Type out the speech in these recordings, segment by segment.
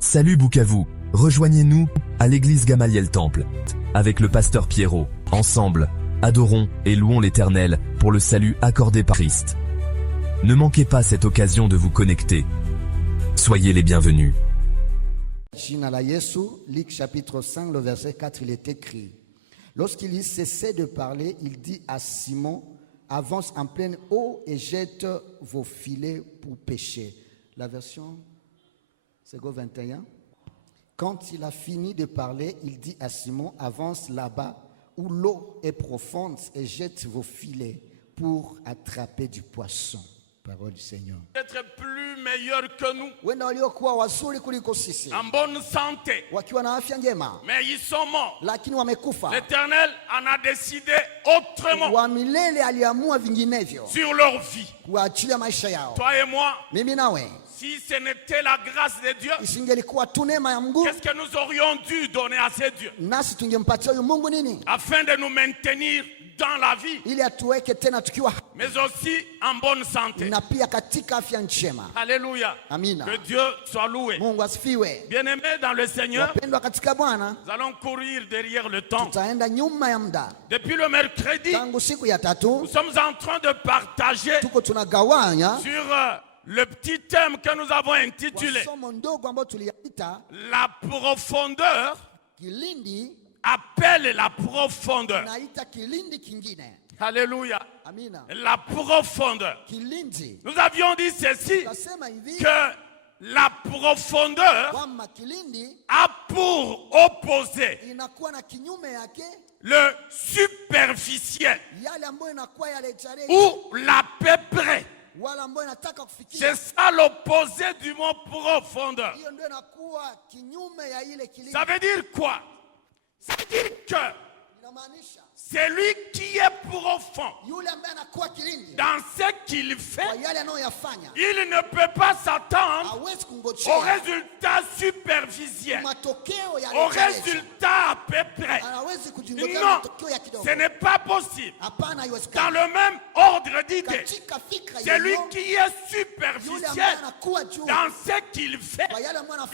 Salut Bukavu, rejoignez-nous à l'église Gamaliel Temple, avec le pasteur Pierrot. Ensemble, adorons et louons l'Éternel pour le salut accordé par Christ. Ne manquez pas cette occasion de vous connecter. Soyez les bienvenus. Jina la Yesu, Luc chapitre 5, le verset 4, il est écrit. Lorsqu'il cessait de parler, il dit à Simon, avance en pleine eau et jette vos filets pour pêcher. La version Sego 21. Quand il a fini de parler, il dit à Simon, avance là-bas où l'eau est profonde et jette vos filets pour attraper du poisson. Parole du Seigneur. Être plus meilleur que nous, en bonne santé, mais ils sont morts. L'Éternel en a décidé autrement sur leur vie. Toi et moi, si ce n'était la grâce de Dieu, qu'est-ce que nous aurions dû donner à ces dieux afin de nous maintenir dans la vie, mais aussi en bonne santé. Alléluia. Que Dieu soit loué. Bien-aimés dans le Seigneur, nous allons courir derrière le temps. Depuis le mercredi, nous sommes en train de partager sur le petit thème que nous avons intitulé La profondeur appelle la profondeur. Alléluia. La profondeur. Nous avions dit ceci, que la profondeur a pour opposé le superficiel ou l'à peu près. C'est ça l'opposé du mot profondeur. Ça veut dire quoi? Ça veut dire que celui qui est profond dans ce qu'il fait, il ne peut pas s'attendre au résultat superficiel, au résultat à peu près. Non, ce n'est pas possible. Dans le même ordre d'idée, celui qui est superficiel dans ce qu'il fait,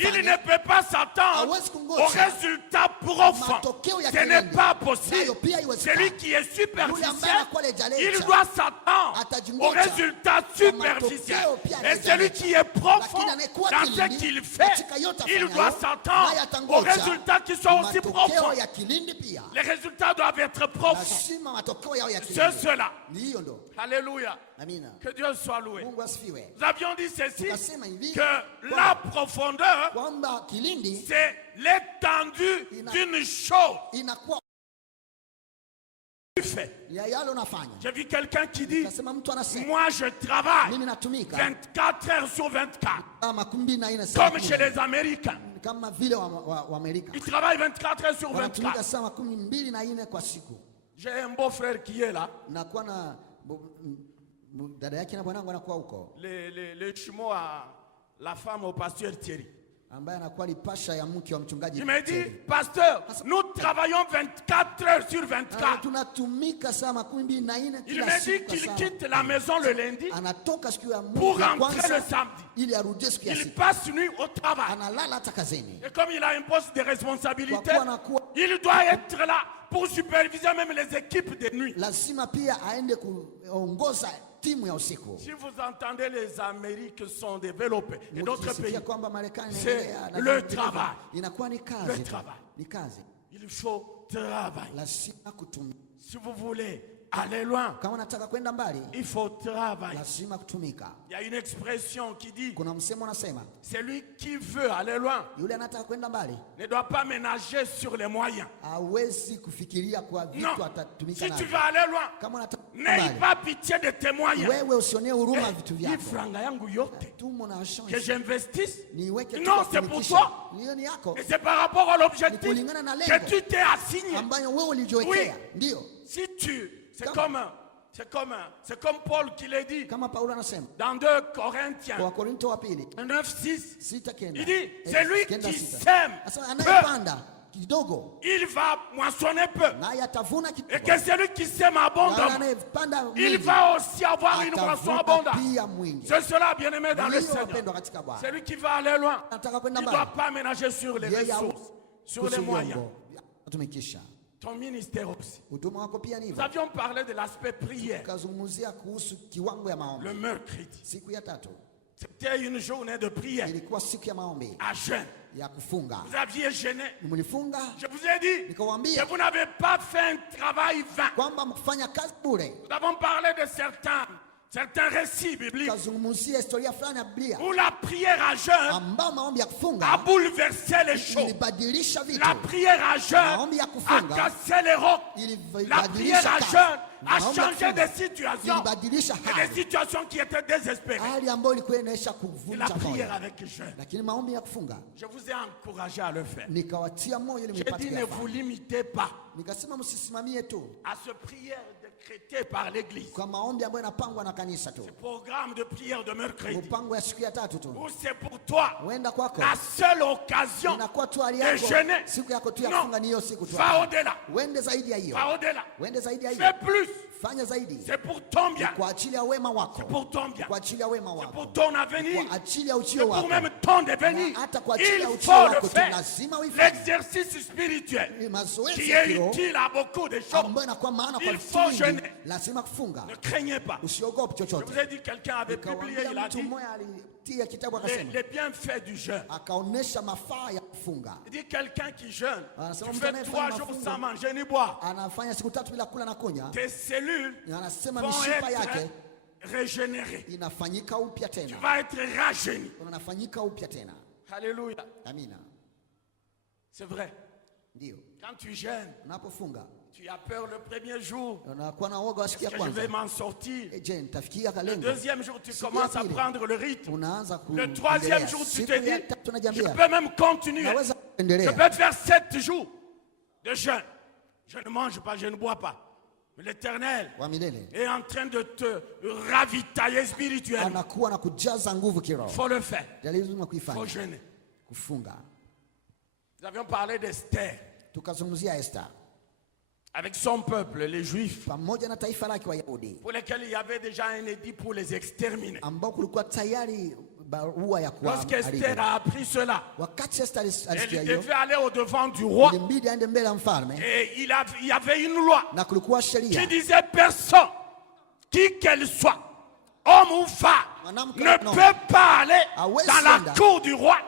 il ne peut pas s'attendre au résultat profond. Ce n'est pas possible. Celui qui est superficiel, il doit s'attendre au résultat superficiel. Et celui qui est profond dans ce qu'il fait, il doit s'attendre au résultat qui soit aussi profond. Les résultats doivent être profonds. C'est cela. Alléluia. Que Dieu soit loué. Nous avions dit ceci, que la profondeur, c'est l'étendue d'une chose. J'ai vu quelqu'un qui dit, moi je travaille 24 heures sur 24, comme chez les Américains. Ils travaillent 24 heures sur 24. J'ai un beau frère qui est là. Les jumeaux à la femme au pasteur Thierry. Il m'a dit, pasteur, nous travaillons 24 heures sur 24. Il m'a dit qu'il quitte la maison le lundi pour rentrer le samedi. Il passe nuit au travail. Et comme il a un poste de responsabilité, il doit être là pour superviser même les équipes de nuit. Si vous entendez, les Amériques sont développées et d'autres pays, c'est le travail. Le travail. Il faut travailler. Si vous voulez aller loin, il faut travailler. Il y a une expression qui dit, celui qui veut aller loin ne doit pas ménager sur les moyens. Non, si tu veux aller loin, n'aie pas pitié de tes moyens. Que j'investisse, non, c'est pour toi. Et c'est par rapport à l'objectif que tu t'es assigné. Oui, si tu... C'est comme Paul qui l'a dit dans 2 Corinthiens 9, 6. Il dit, c'est lui qui sème il va moissonner peu. Et que celui qui sème abondamment, il va aussi avoir une moisson abondante. C'est cela, bien-aimé dans le Seigneur. Celui qui va aller loin, il ne doit pas ménager sur les ressources, sur les moyens. Ton ministère aussi. Nous avions parlé de l'aspect prière. Le mercredi. C'était une journée de prière. À jeûne. Vous aviez jeûné. Je vous ai dit que vous n'avez pas fait un travail vain. Nous avons parlé de certains récits bibliques où la prière à jeûne a bouleversé les choses. La prière à jeûne a cassé les rocs. La prière à jeûne a changé des situations. Et des situations qui étaient désespérées. Et la prière avec jeûne. Je vous ai encouragé à le faire. J'ai dit ne vous limitez pas à ce prière décrété par l'Église. Ce programme de prière de mercredi, où c'est pour toi la seule occasion de jeûner. Non, va au-delà. Va au-delà. Fais plus. C'est pour ton bien. C'est pour ton bien. C'est pour ton avenir. C'est pour même ton devenir. Il faut le faire. L'exercice spirituel qui est utile à beaucoup de choses. Il faut jeûner. Ne craignez pas. Je vous ai dit, quelqu'un avait publié, il a dit les bienfaits du jeûne. Il dit quelqu'un qui jeûne, tu fais 3 jours sans manger ni boire. Tes cellules vont être régénérées. Tu vas être rajeuni. Alléluia. C'est vrai. Quand tu jeûnes, tu as peur le premier jour. Est-ce que je vais m'en sortir? Le deuxième jour, tu commences à prendre le rythme. Le troisième jour, tu te dis, je peux même continuer. Je peux faire 7 jours de jeûne. Je ne mange pas, je ne bois pas. Mais l'Éternel est en train de te ravitailler spirituellement. Il faut le faire. Il faut jeûner. Nous avions parlé d'Esther. Avec son peuple, les Juifs, pour lesquels il y avait déjà un édit pour les exterminer. Lorsqu'Esther a appris cela, elle devait aller au devant du roi. Et il y avait une loi qui disait personne, qui qu'elle soit, homme ou femme, ne peut pas aller dans la cour du roi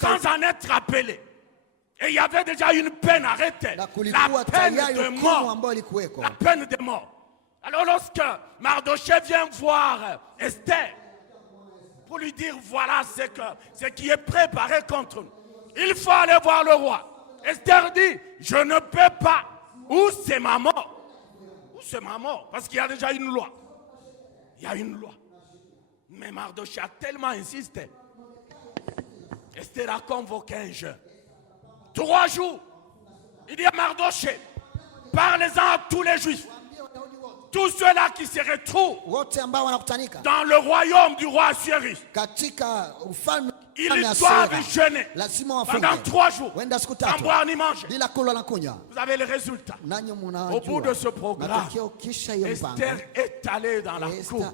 sans en être appelé. Et il y avait déjà une peine arrêtée, la peine de mort. La peine de mort. Alors lorsque Mardochée vient voir Esther pour lui dire voilà ce qui est préparé contre nous, il faut aller voir le roi. Esther dit je ne peux pas. Où c'est ma mort? Où c'est ma mort? Parce qu'il y a déjà une loi. Il y a une loi. Mais Mardochée a tellement insisté. Esther a convoqué un jeûne. 3 jours. Il dit à Mardochée, parlez-en à tous les Juifs. Tous ceux-là qui se retrouvent dans le royaume du roi Assuérus, ils doivent jeûner pendant 3 jours, sans boire ni manger. Vous avez le résultat. Au bout de ce programme, Esther est allée dans la cour.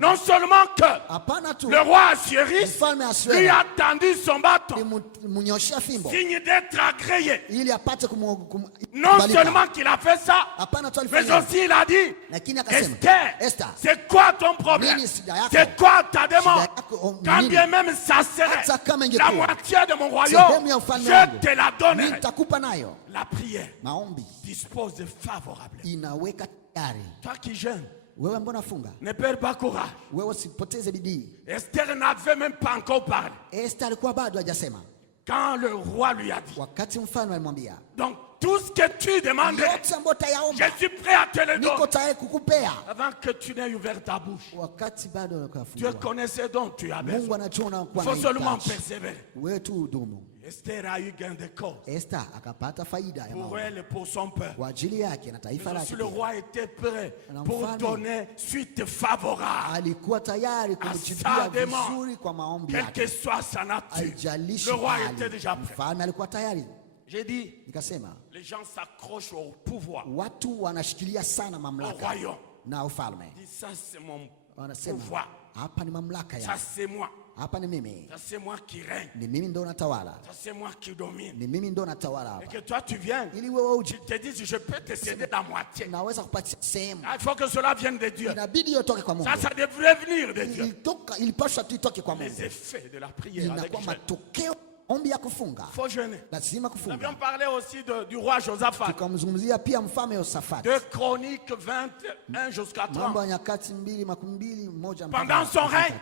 Non seulement que le roi Assuérus lui a tendu son bâton, signe d'être agréé. Non seulement qu'il a fait ça, mais aussi il a dit, Esther, c'est quoi ton problème? C'est quoi ta demande? Quand bien même ça serait la moitié de mon royaume, je te la donnerai. La prière dispose de favorable. Toi qui jeûnes, ne perds pas courage. Esther n'avait même pas encore parlé quand le roi lui a dit. Donc tout ce que tu demandes, yote ambayo utayaomba je suis prêt à te le niko donner. tayari kukupea. Avant que tu n'aies ouvert ta bouche, Wakati bado Dieu unakafungua, connaissait donc tu as Mungu besoin. anajua Il unakuwa faut na seulement hitaji. persévérer. Wewe tu udumu. Esther a eu gain de cause Esther akapata faida ya pour maombi elle et pour son peuple. kwa ajili yake na taifa Mais lake. aussi le roi était prêt Na pour mfalme donner suite favorable, alikuwa tayari kumjibia sa demande, vizuri kwa maombi quelle que yake. soit sa nature. Haijalishi Le roi hali. était déjà prêt. Mfalme alikuwa tayari. J'ai dit, Nikasema les gens s'accrochent au pouvoir, watu wanashikilia sana au mamlaka royaume. na ufalme. Dis, ça c'est mon Wanasema pouvoir, hapa ni mamlaka ça ya, c'est moi, hapa ni mimi, ça c'est moi qui règne, ni mimi ndo natawala, ça c'est moi qui domine. ni mimi ndo natawala Et hapa. que toi tu viens, Ili wewe tu te dis, je peux te céder la moitié. naweza kupatia sehemu, Ah, il faut que cela vienne de Dieu. inabidi yotoke kwa Mungu. Ça devrait venir de Dieu. Ilipaswa tu itoke kwa Les Mungu. effets de la prière avec Inakuwa jeûne. matokeo ombi ya kufunga, Il faut jeûner. lazima Nous avions kufunga. parlé aussi du roi Josaphat. Tukamzungumzia pia mfalme Yosafati, De Chroniques 21 jusqu'à Mambo 30. ya Nyakati 2:21 Pendant son règne,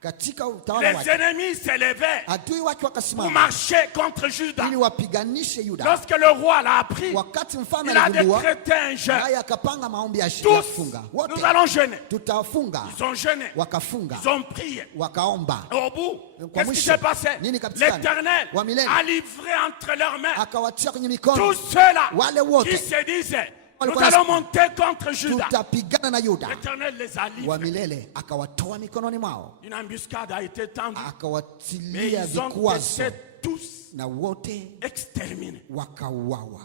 katika utawala les wake ennemis s'élevaient adui wake pour wakasimama marcher contre Juda. ili wapiganishe Yuda. Lorsque le roi l'a appris, Wakati mfalme il a aligundua, décrété un jeûne. naye akapanga maombi ya Tous, kufunga. nous Wote allons jeûner. tutafunga, Ils ont jeûné. wakafunga, Ils ont prié. wakaomba. Au bout, Kwa qu'est-ce qui mwisho, s'est passé? nini kapatikana? L'Éternel Wa milele a livré entre leurs mains akawatia kwenye tous mikono ceux-là wale wote qui se disaient, nous walikuwa allons nasema, monter contre Juda. tutapigana na Yuda. L'Éternel les a Wa livrés. milele akawatoa mikononi mwao, Une embuscade a été tendue. Mais akawatilia ils ont vikwazo été tous na wote exterminés. wakauawa.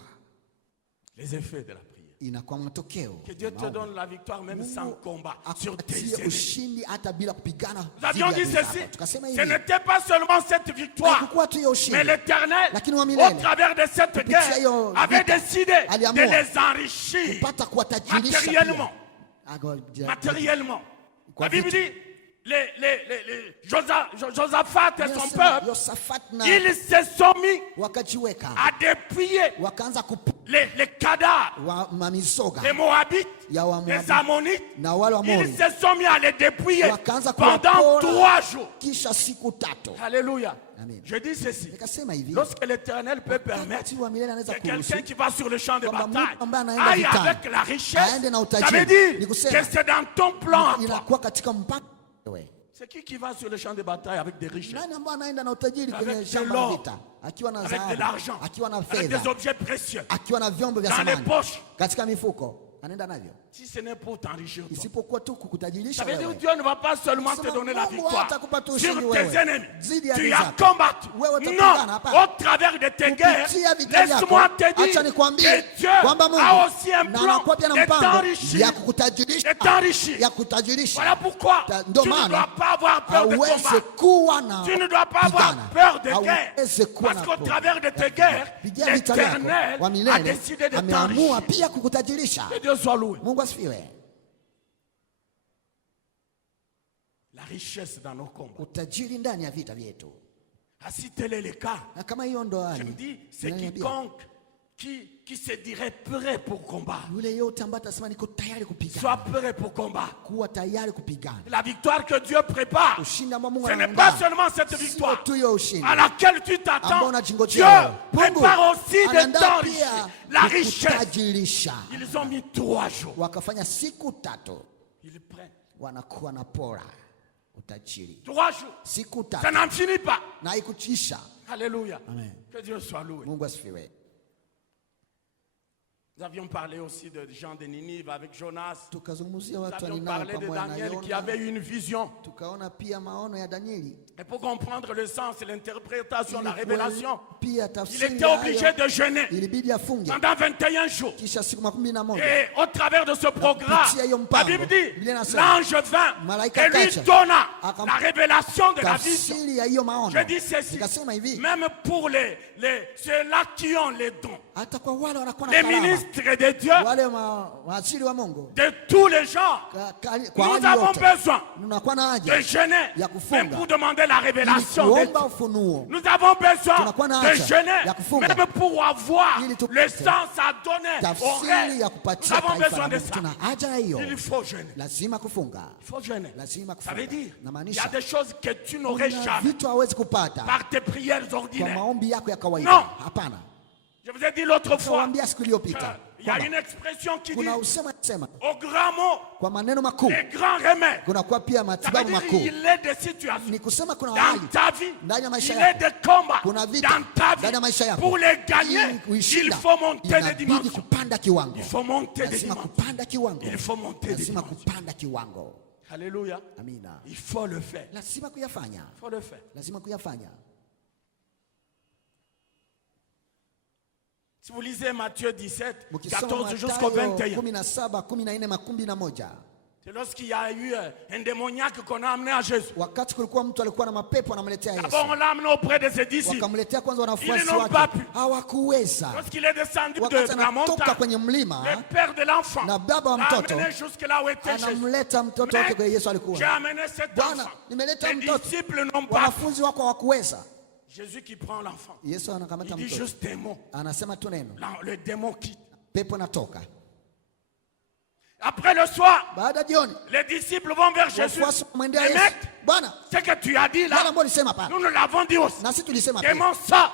Les effets de la prière. Inakuwa matokeo. Que Dieu te donne la victoire même sans combat sur tes Akupatie ennemis. ushindi hata bila kupigana. Nous avions dhidi dit ya ceci. adui. Tukasema Ce hivi, n'était pas seulement cette victoire, hakukuwa tu ya mais ushindi, l'Éternel, lakini wa au milele travers de cette kupitia guerre, hiyo avait vita, décidé de aliamua les enrichir kupata kuwatajirisha matériellement. pia. Matériellement. Kwa La Bible vitu. dit, Josaphat et son Inasema, peuple, Yosafat na ils se sont mis wakajiweka, à dépouiller wakaanza les cadavres mamizoga des Moabites, ya des Wamoabi Ammonites. na wale wa Ils Mori, se sont mis à les dépouiller wakaanza pendant kuwapora 3 jours. kisha siku 3. Alléluia. Amen. Je dis ceci. Nikasema hivi, Lorsque l'Éternel peut permettre wakati wa milele anaweza que quelqu'un kuruhusu qui va sur le champ de kwamba bataille mtu ambaye anaenda aille vitani, avec la richesse, aende na ça utajiri, veut dire ni que kusema c'est dans ton plan à toi. inakuwa katika mpaka wewe. C'est qui va sur le champ de bataille avec des richesses, Nani ambaye anaenda na utajiri Avec kwenye de shamba l'or, la vita akiwa na avec de dhahabu, l'argent, akiwa na avec fedha, des objets précieux akiwa na vyombo vya dans les samani poches, katika mifuko, anaenda navyo, si ce n'est pour t'enrichir toi? isipokuwa tu Ça kukutajirisha veut dire wewe. que Dieu ne va pas seulement te Sema, donner la Mungu victoire hatakupa tu sur ushindi tes wewe, ennemis. dhidi ya Tu adui as zako. combattu. Wewe utapigana, Non, hapana. au travers de tes guerres, Kupitia vita laisse-moi vyako, te acha dire nikwambie que Dieu kwamba Mungu a aussi un na plan anakuwa pia na de mpango t'enrichir. ya kukutajirisha, De t'enrichir. ya kutajirisha. Voilà pourquoi Ndo tu ne maana dois pas avoir peur de hauwezi combat. kuwa na Tu ne dois pas avoir pigana. peur de guerre. Hauwezi kuwa Parce na qu'au travers de tes guerres, Pigia vita vyako, l'Éternel wa a milele décidé de ameamua t'enrichir. pia kukutajirisha. Que Dieu soit loué. Mungu asifiwe. La richesse dans nos combats. Utajiri ndani ya vita vyetu, Ah, si tel est le cas, na kama hiyo ndo je me hali, dis, c'est inaniambia, quiconque qui se dirait prêt pour combattre. yule yote ambaye atasema niko tayari kupigana, Sois prêt pour combattre. kuwa tayari kupigana. La victoire que Dieu prépare, Ushindi ambao Mungu ce n'est pas anaandaa seulement cette sio victoire tu hiyo ushindi à laquelle tu ambao t'attends. unajingojea Dieu wewe. Mungu prépare aussi de anaandaa t'enrichir. pia La richesse. kukutajirisha. Ils ont mis 3 jours. Wakafanya siku 3 Ils prennent wanakuwa na pora utajiri, 3 jours. siku Ça 3 n'en finit pas. na haikuisha. Alléluia. Amen. Que Dieu soit loué. Mungu asifiwe. Nous avions parlé aussi de Jean de Ninive avec Jonas. Tukazungumzia Nous watu avions walinao parlé de pamoja na Daniel qui Yona, avait eu une vision. tukaona pia maono ya Danieli. Et pour comprendre le sens, l'interprétation, la Ili révélation, pia il tafsiri était ya obligé hayo, de jeûner ilibidi afunge pendant 21 jours. kisha siku 21. Et au travers de ce programme, kupitia hiyo la mpango, Bible dit, Biblia inasema, l'ange vint malaika et lui akaja, donna akam- la révélation de la vision. tafsiri ya hiyo maono. Je dis ceci, Nikasema hivi, même pour ceux-là qui ont les dons, hata kwa wale wanakuwa na les karama, ministres de Dieu, wale waasiri wa Mungu, de tous les gens, kwa nous hali avons yote besoin tunakuwa na de haja jeûner, ya kufunga, même pour demander la ili révélation de kuomba Dieu. ufunuo. Nous avons besoin Tunakuwa na de haja jeûner, ya kufunga, même pour avoir ili tupate le sens à donner au tafsiri rêve. ya Nous kupatia avons taifa besoin la de Mungu. ça. Tuna haja ya hiyo, Il faut jeûner. lazima kufunga, Il faut jeûner. lazima Ça veut kufunga. dire, il y a Namaanisha des choses que tu n'aurais kuna jamais vitu hawezi kupata par tes prières kwa ordinaires. maombi yako ya kawaida. No. Hapana, Je vous ai dit l'autre fois, il y a une expression qui dit, au grand mot, les grands remèdes. Ça veut dire qu'il est des situations dans ta vie, il est des combats dans ta vie. Pour les gagner, il faut monter des dimensions. Il faut monter des dimensions. Il faut monter des dimensions. Alléluia. Il faut le faire. Il faut le faire. Si vous lisez Matthieu 17, 14 jusqu'au 21, c'est lorsqu'il y a eu un démoniaque qu'on a amené à Jésus. D'abord, on l'a amené auprès de ses disciples. Ils n'ont pas pu. Lorsqu'il est descendu de la montagne, le père de l'enfant l'a amené jusque là où était Jésus. J'ai amené cet enfant. Les disciples n'ont pas pu. Jésus qui prend l'enfant, il dit juste un mot. Le démon quitte. Après le soir, les disciples vont vers Jésus. Ce que tu as dit là, nous nous l'avons dit aussi. Démon, ça,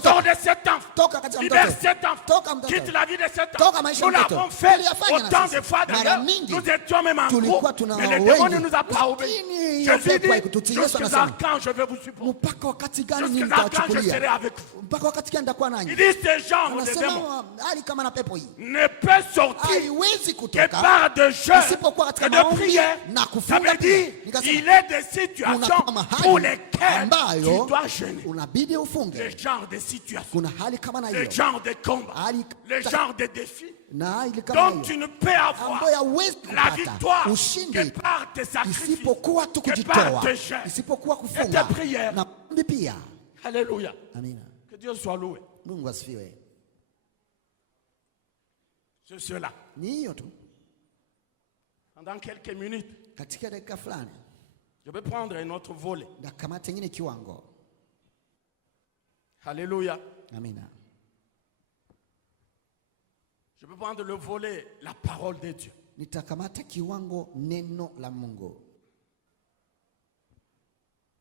sors de cet enfant, libère cet enfant, quitte la vie de cet enfant. Nous l'avons fait autant de fois d'ailleurs. Nous étions même en groupe, mais le démon ne nous a pas obéi. Jésus dit, jusqu'à quand je vais vous supporter? Jusqu'à quand je serai avec vous? Il dit, ces gens de démons ne peut sortir que par de jeûne et de prière. Ça veut dire, il est des situations pour lesquelles tu dois jeûner. Le genre de situation, le genre de combat, le genre de défi dont tu ne peux avoir la victoire que par tes sacrifices, que par tes jeûnes et tes prières. Alléluia. Que Dieu soit loué. C'est cela. Pendant quelques minutes, je vais prendre un autre volet. Alléluia. Je vais prendre le volet, la parole de Dieu.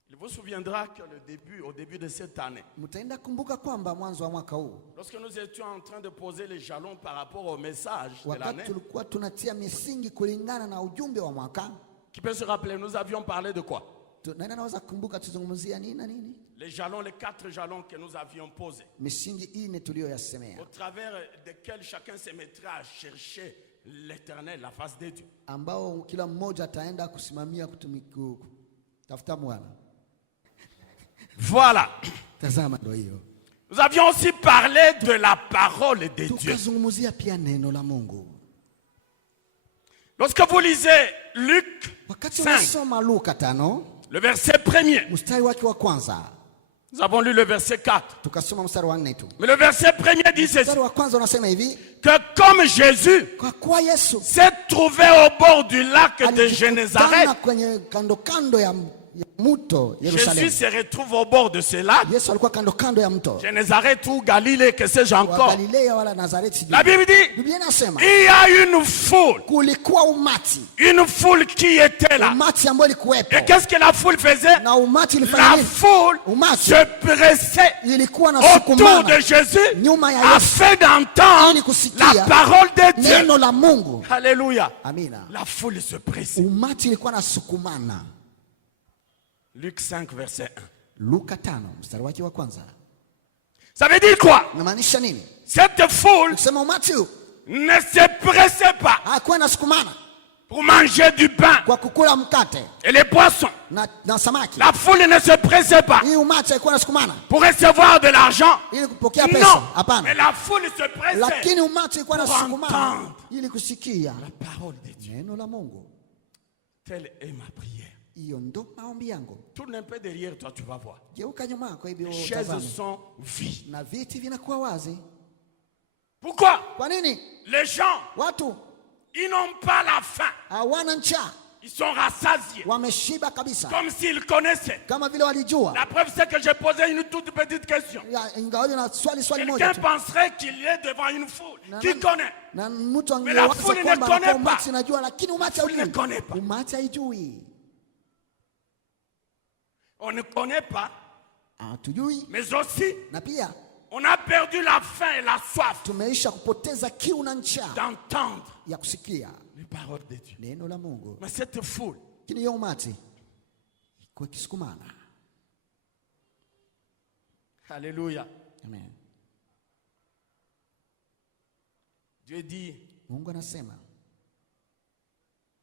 Il vous souviendra que au début de cette année, lorsque nous étions en train de poser les jalons par rapport au message de l'année, qui peut se rappeler, nous avions parlé de quoi? Les jalons, les 4 jalons que nous avions posés, au travers desquels chacun se mettra à chercher l'éternel, la face de Dieu. Voilà. Nous avions aussi parlé de la parole de Dieu. Lorsque vous lisez Luc 5, le verset 1er, nous avons lu le verset 4. Mais le verset 1er dit ceci, que comme Jésus s'est trouvé au bord du lac de Génézareth, Jésus se retrouve au bord de ce lac, Génézareth ou Galilée, que sais-je encore. La Bible dit, il y a une foule qui était là. Et qu'est-ce que la foule faisait? La foule se pressait autour de Jésus afin d'entendre la parole de Dieu. Alléluia. La foule se pressait. Luc 5, verset 1. Ça veut dire quoi? Cette foule ne se pressait pas pour manger du pain et les poissons. La foule ne se pressait pas pour recevoir de l'argent. Non, mais la foule se pressait pour entendre la parole de Dieu. Telle est ma prière. Tourne un peu derrière toi, tu vas voir. Les chaises sont vides. Pourquoi? Les gens, ils n'ont pas la faim. Ils sont rassasiés. Comme s'ils connaissaient. La preuve, c'est que j'ai posé une toute petite question. Quelqu'un penserait qu'il est devant une foule qui connaît. Mais la foule ne connaît pas. La foule ne connaît pas. On ne connaît pas, mais aussi On a perdu la faim et la soif tumeisha kupoteza kiu na njaa d'entendre ya kusikia les paroles de Dieu. neno la Mungu. Mais cette foule, Kini yo umati kwa kisukumana. alléluia. Amen. Dieu dit Mungu anasema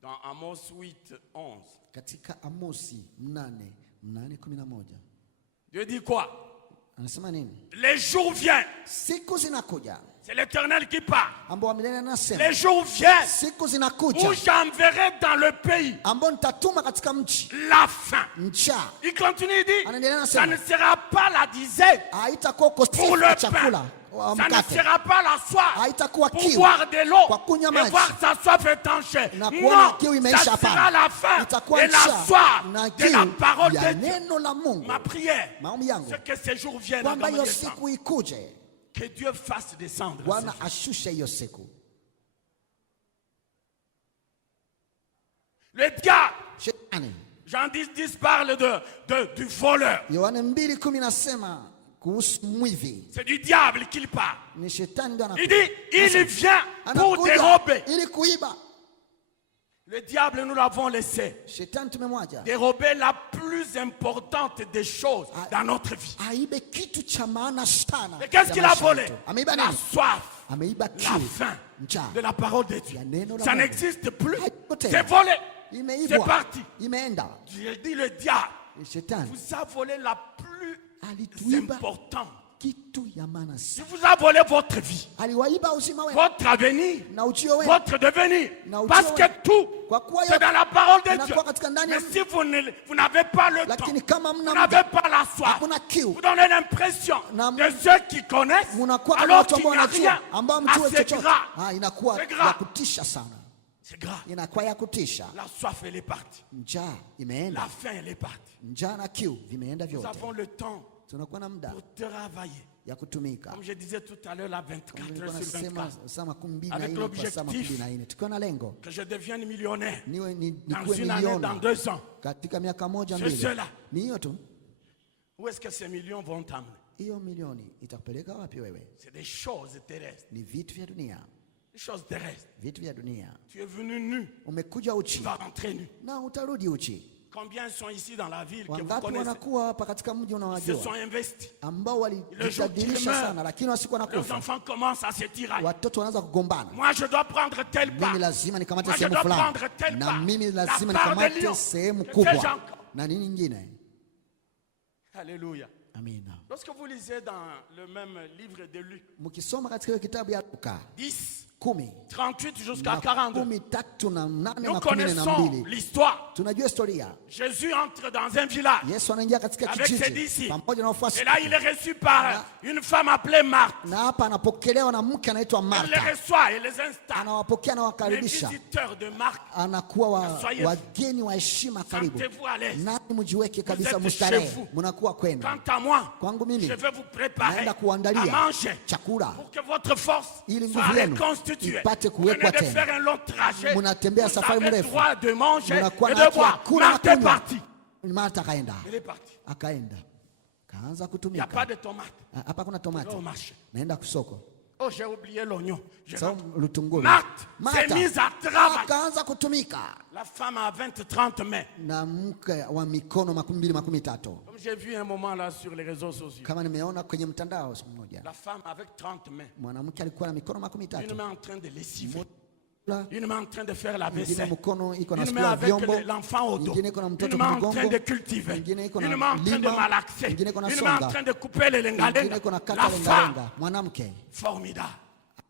dans Amos 8:11. katika Amosi 8:11. Dieu dit quoi? Anasema nini? Les jours viennent. Siku zinakuja. C'est l'Éternel qui parle. Ambao wa milele anasema. Les jours viennent Siku zinakuja. où j'enverrai dans le pays ambao nitatuma katika mji la faim. njaa. Il continue, il dit, Anaendelea ça anasema ne sera pas la disette haitakuwa pour ukosefu le wa pain. chakula wa Ça ne mkate. sera pas la soif Haitakuwa pour kiu boire de l'eau kwa kunywa et maji. voir sa soif étanchée. Na kuona kiu Non, imeisha ça hapana. sera la faim Itakuwa et la njaa soif na de la parole ya de Dieu. neno la Mungu. Ma prière, Maombi yangu c'est que ces jours viennent. kwamba dans hiyo mon temps. siku ikuje, Que Dieu fasse descendre. Bwana ces jours. ashushe hiyo siku. Le diable, Shetani, Jean 10 parle du voleur. Yohana 2:10 nasema kuhusu mwivi. C'est du diable qu'il parle. Ni shetani ndio Il dit, il vient pour anakuja dérober. ili kuiba. Le diable, nous l'avons laissé Shetani tumemwacha dérober la plus importante des choses dans notre vie. aibe kitu cha maana sana. Mais qu'est-ce qu'il a volé? Ameiba La nini? soif, Ameiba la kiu, faim njaa. de la parole de Dieu. Ya neno la Ça Mungu. n'existe plus. Haipo tena. C'est volé. C'est Imeibwa. parti. Imeenda. J'ai dit le diable Shetani vous a volé la plus alituiba importante. kitu ya maana Il sana. vous a volé votre vie, Aliwaiba uzima wenu votre avenir, na ujio wenu. votre devenir. Na ujio Parce que wenu. tout, Kwa kuwa c'est yote dans la parole de Dieu. inakuwa katika ndani ya Mais si vous n'avez pas le temps, lakini kama vous mna n'avez pas la soif, hakuna kiu, vous donnez l'impression Na de ceux qui connaissent, munakuwa kama alors watu qu'il ambao n'y a wanajua rien. ambao Ah, mjue c'est chochote. grave. Inakuwa C'est grave. ya kutisha sana. C'est grave. Inakuwa ya kutisha. La soif, elle est partie. Njaa imeenda. La faim, elle est partie. Njaa na kiu vimeenda Nous vyote. avons le temps Tunakuwa na muda pour travailler. ya kutumika. Comme je disais tout à l'heure, la 24 Nilikuwa heures sur nasema 24. saa 24 Avec kwa saa l'objectif 24 tukiwa na lengo Que je devienne millionnaire niwe dans nikuwe une année, dans milioni 2 ans. katika miaka moja C'est mbili. cela. Ni hiyo tu. Où est-ce que ces millions vont t'amener? Hiyo milioni itakupeleka wapi wewe? C'est des choses terrestres. Ni vitu vya dunia. Des choses terrestres. Vitu vya dunia. Tu es venu nu, Umekuja tu uchi vas rentrer nu. na utarudi uchi. Combien sont ici dans la ville que vous Wangapi connaissez? wanakuwa hapa katika mji Ils se unawajua sont investis. ambao Le jour walijibadilisha qu'ils meurent, sana, lakini wasiku Les wanakufa, enfants commencent à se tirailler. watoto wanaanza kugombana. Moi, je dois prendre tel pas. Mimi lazima nikamate Moi, je sehemu dois fulani, prendre tel na pas. mimi lazima La part de nikamate Lyon. sehemu Que sais-je kubwa encore? na nini nyingine. Alléluia. Amina. Lorsque vous lisez dans le même livre de Luc, Mkisoma katika hiyo kitabu ya Luka 10, 10 38 jusqu'à na 42, 13 na 8 nous na connaissons 12, l'histoire. tunajua historia. Jésus entre dans un village Yesu anaingia katika avec ses kijiji disciples. pamoja na wafuasi, Et là, il est reçu par une femme appelée Marthe. na hapa anapokelewa na mke anaitwa Elle les Martha. reçoit et les installe. Anawapokea na Les wakaribisha, visiteurs de Marc, anakuwa Soyez- wageni wa heshima karibu. sentez-vous à l'aise. Nani mjiweke kabisa êtes mustarehe, chez vous. mnakuwa kwenu. Quant à moi, Kwangu mimi je vais vous préparer naenda à kuandalia manger chakula pour que votre force ili soit nguvu yenu reconstituée. ipate Vous venez kuwekwa de tena. faire un long trajet. Mnatembea Vous safari avez mrefu, droit de manger mnakuwa et na de haki ya boire. kula na Marthe est kunywa. partie. Martha akaenda, Elle est partie. akaenda kaanza Il n'y a kutumika. pas de tomate. Hapa kuna Je vais au tomati, marché. naenda kusoko. Oh, j'ai oublié l'oignon. Je Sawa, rentre. lutunguru. Marthe Martha s'est mise à travailler. akaanza kutumika La femme a 20-30 mains. na mke wa mikono 2-3. Comme j'ai vu un moment là sur les réseaux sociaux. Kama nimeona kwenye mtandao siku moja, La femme avec 30 mains. mwanamke alikuwa na mikono Une 3. main en train de lessiver. Kula, Une main en train de faire la mwingine vaisselle. mkono iko Une main nasukula avec vyombo, l'enfant au dos. mwingine iko na mtoto Une main en train mgongo, de cultiver. mwingine iko Une na main en train de lima, malaxer. mwingine iko na Une main en songa, train de couper les mwingine lengalenga. iko na La kata femme, lengalenga. Mwanamke formidable.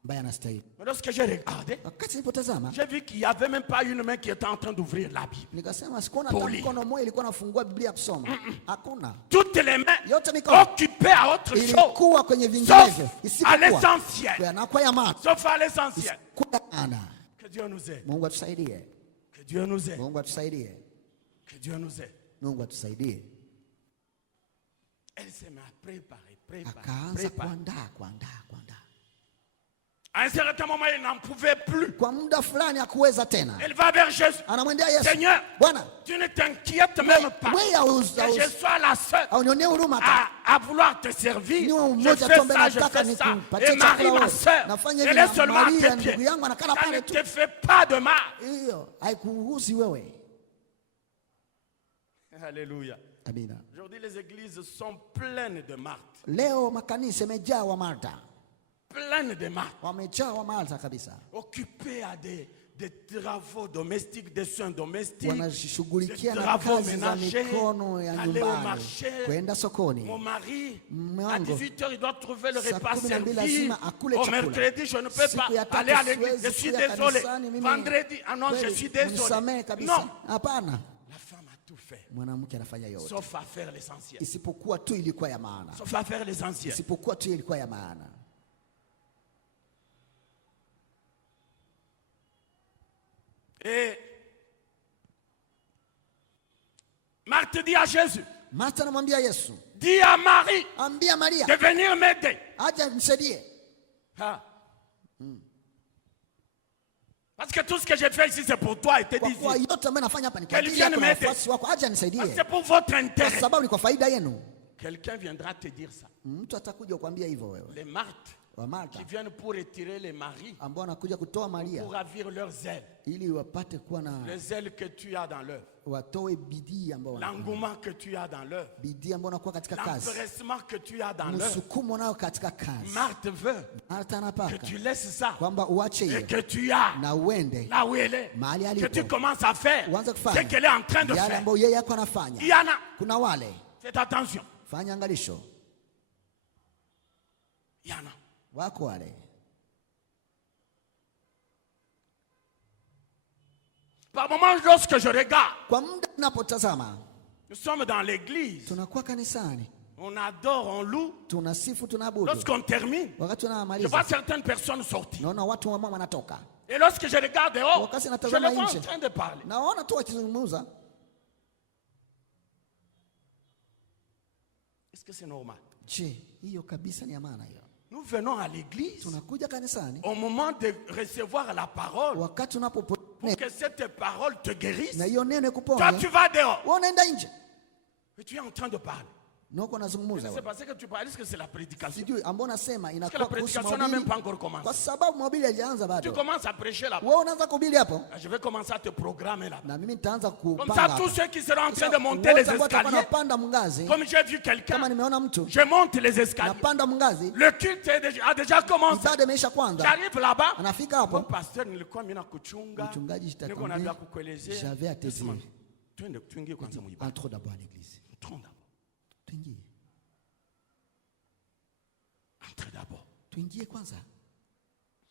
ambaye anastahili. Mais lorsque j'ai regardé, Wakati nilipotazama j'ai vu qu'il n'y avait même pas une main qui était en train d'ouvrir la Bible. nikasema sikuona hata Poli. mkono mmoja ilikuwa nafungua Biblia kusoma. Hakuna. Toutes les mains Yote mikono occupées à autre chose. ilikuwa kwenye vinginevyo, Sauf à isipokuwa l'essentiel. na kwa ya maana Sauf à l'essentiel. kwa ana. Que Dieu nous aide. Mungu atusaidie, Que Dieu nous aide. Mungu atusaidie, Que Dieu nous aide. Mungu atusaidie. Elle s'est mise à préparer. Akaanza kuandaa. À un certain moment, il n'en pouvait plus. Kwa muda fulani hakuweza tena. Elle va vers Jésus. Anamwendea Yesu. Seigneur, Bwana, tu ne t'inquiètes même pas que je sois la seule à vouloir te servir. Je fais ça, je fais ça. Et Marie, ma soeur, elle est seulement à tes pieds. Ça ne te fait pas de mal. Alléluia. Aujourd'hui, les églises sont pleines de Marthe. Leo makanisa yamejaa wa Martha. Pleines de Marthe. Wamejaa wa Martha kabisa. Occupés à des travaux domestiques, des soins domestiques, wanashughulikia des na travaux kazi za ménagers, mikono ya aller au nyumbani, marché. kwenda sokoni. Mon mari, Mume à wangu, 18h, il doit trouver le saa repas 12 servi. lazima akule Au chakula. mercredi, je ne peux Siku ya pas tatu aller à l'église. siwezi Je suis kuja désolé. kanisani, mimi Vendredi, ah non, je suis désolé. Nisamehe kabisa. Non, Hapana. la femme a tout fait, Mwanamke anafanya yote sauf à faire l'essentiel. isipokuwa tu ilikuwa ya maana. Sauf à faire l'essentiel. Isipokuwa tu ilikuwa ya maana. Et Marthe dit à Jésus, Martha anamwambia Yesu, dis à Marie ambia Maria de venir m'aider. aje nisaidie. Ah. Parce que tout ce que j'ai fait ici, c'est pour toi et tes Kwa kuwa disciples. yote ambayo nafanya hapa ni kwa Qu'elle ajili yako vienne na m'aider. wafuasi wako, aje nisaidie. C'est pour votre Kwa intérêt. sababu ni kwa faida yenu. Quelqu'un viendra te dire ça. Mtu atakuja kukwambia hivyo wewe. Les Marthes Wa Martha qui viennent pour retirer les maris, ambao wanakuja kutoa Maria pour ravir leurs ailes. ili wapate kuwa na Les ailes que tu as dans l'œuvre. watoe bidii ambao L'engouement que tu as dans l'œuvre. bidii ambao wanakuwa katika kazi, L'empressement que tu as dans l'œuvre. msukumo nao katika kazi. Marthe veut Martha que anapaka tu laisses ça kwamba uache et hiyo que tu as na uende là où elle est. mahali Que alipo, tu commences à faire uanze ce kufanya qu'elle est en train de yale faire. ambayo yeye yako Il y anafanya. en a. Kuna wale, Faites attention. fanya angalisho, Il y en a. wako wale. Par moments, lorsque je regarde, Kwa muda tunapotazama, nous sommes dans l'église. tunakuwa kanisani, On adore, on loue. tunasifu, tunaabudu. Lorsqu'on termine, Wakati je vois tunamaliza, certaines personnes sortir. naona watu wa mama wanatoka, Et lorsque je regarde dehors, wakati je natazama les vois en nje, train de parler. naona tu wakizungumza. Est-ce que c'est normal? Je, hiyo kabisa ni amana hiyo. Nous venons à l'église Tunakuja kanisani au moment de recevoir la parole wakati pour unapopona que cette parole te guérisse. na hiyo neno Toi, kuponya, tu vas dehors wewe unaenda nje et tu es en train de parler. na uko unazungumza C'est wewe. parce que tu parles, est-ce que c'est la prédication? Sijui ambao nasema Parce que la inakuwa kuhusu prédication n'a même mahubiri, pas encore commencé. kwa sababu mahubiri hajaanza Tu bado. commences à prêcher là-bas. Wewe unaanza kuhubiri hapo Je vais commencer à te programmer là-bas. na mimi nitaanza Comme ça, kupanga. tous ceux qui seront en train de monter Wote les ambao watakuwa escaliers, napanda mngazi, comme j'ai vu kama quelqu'un, nimeona mtu je monte les escaliers. napanda mngazi, Le culte a déjà commencé. ibada imeisha kwanza, J'arrive là-bas. anafika Mon hapo, pasteur nilikuwa mimi nakuchunga. mchungaji Niko sitakwambia, naambia kukuelezea. j'avais à te dire, Twende tuingie kwanza muibada. entre d'abord à l'église, Entrons d'abord. tuingie Entrez d'abord. tuingie kwanza.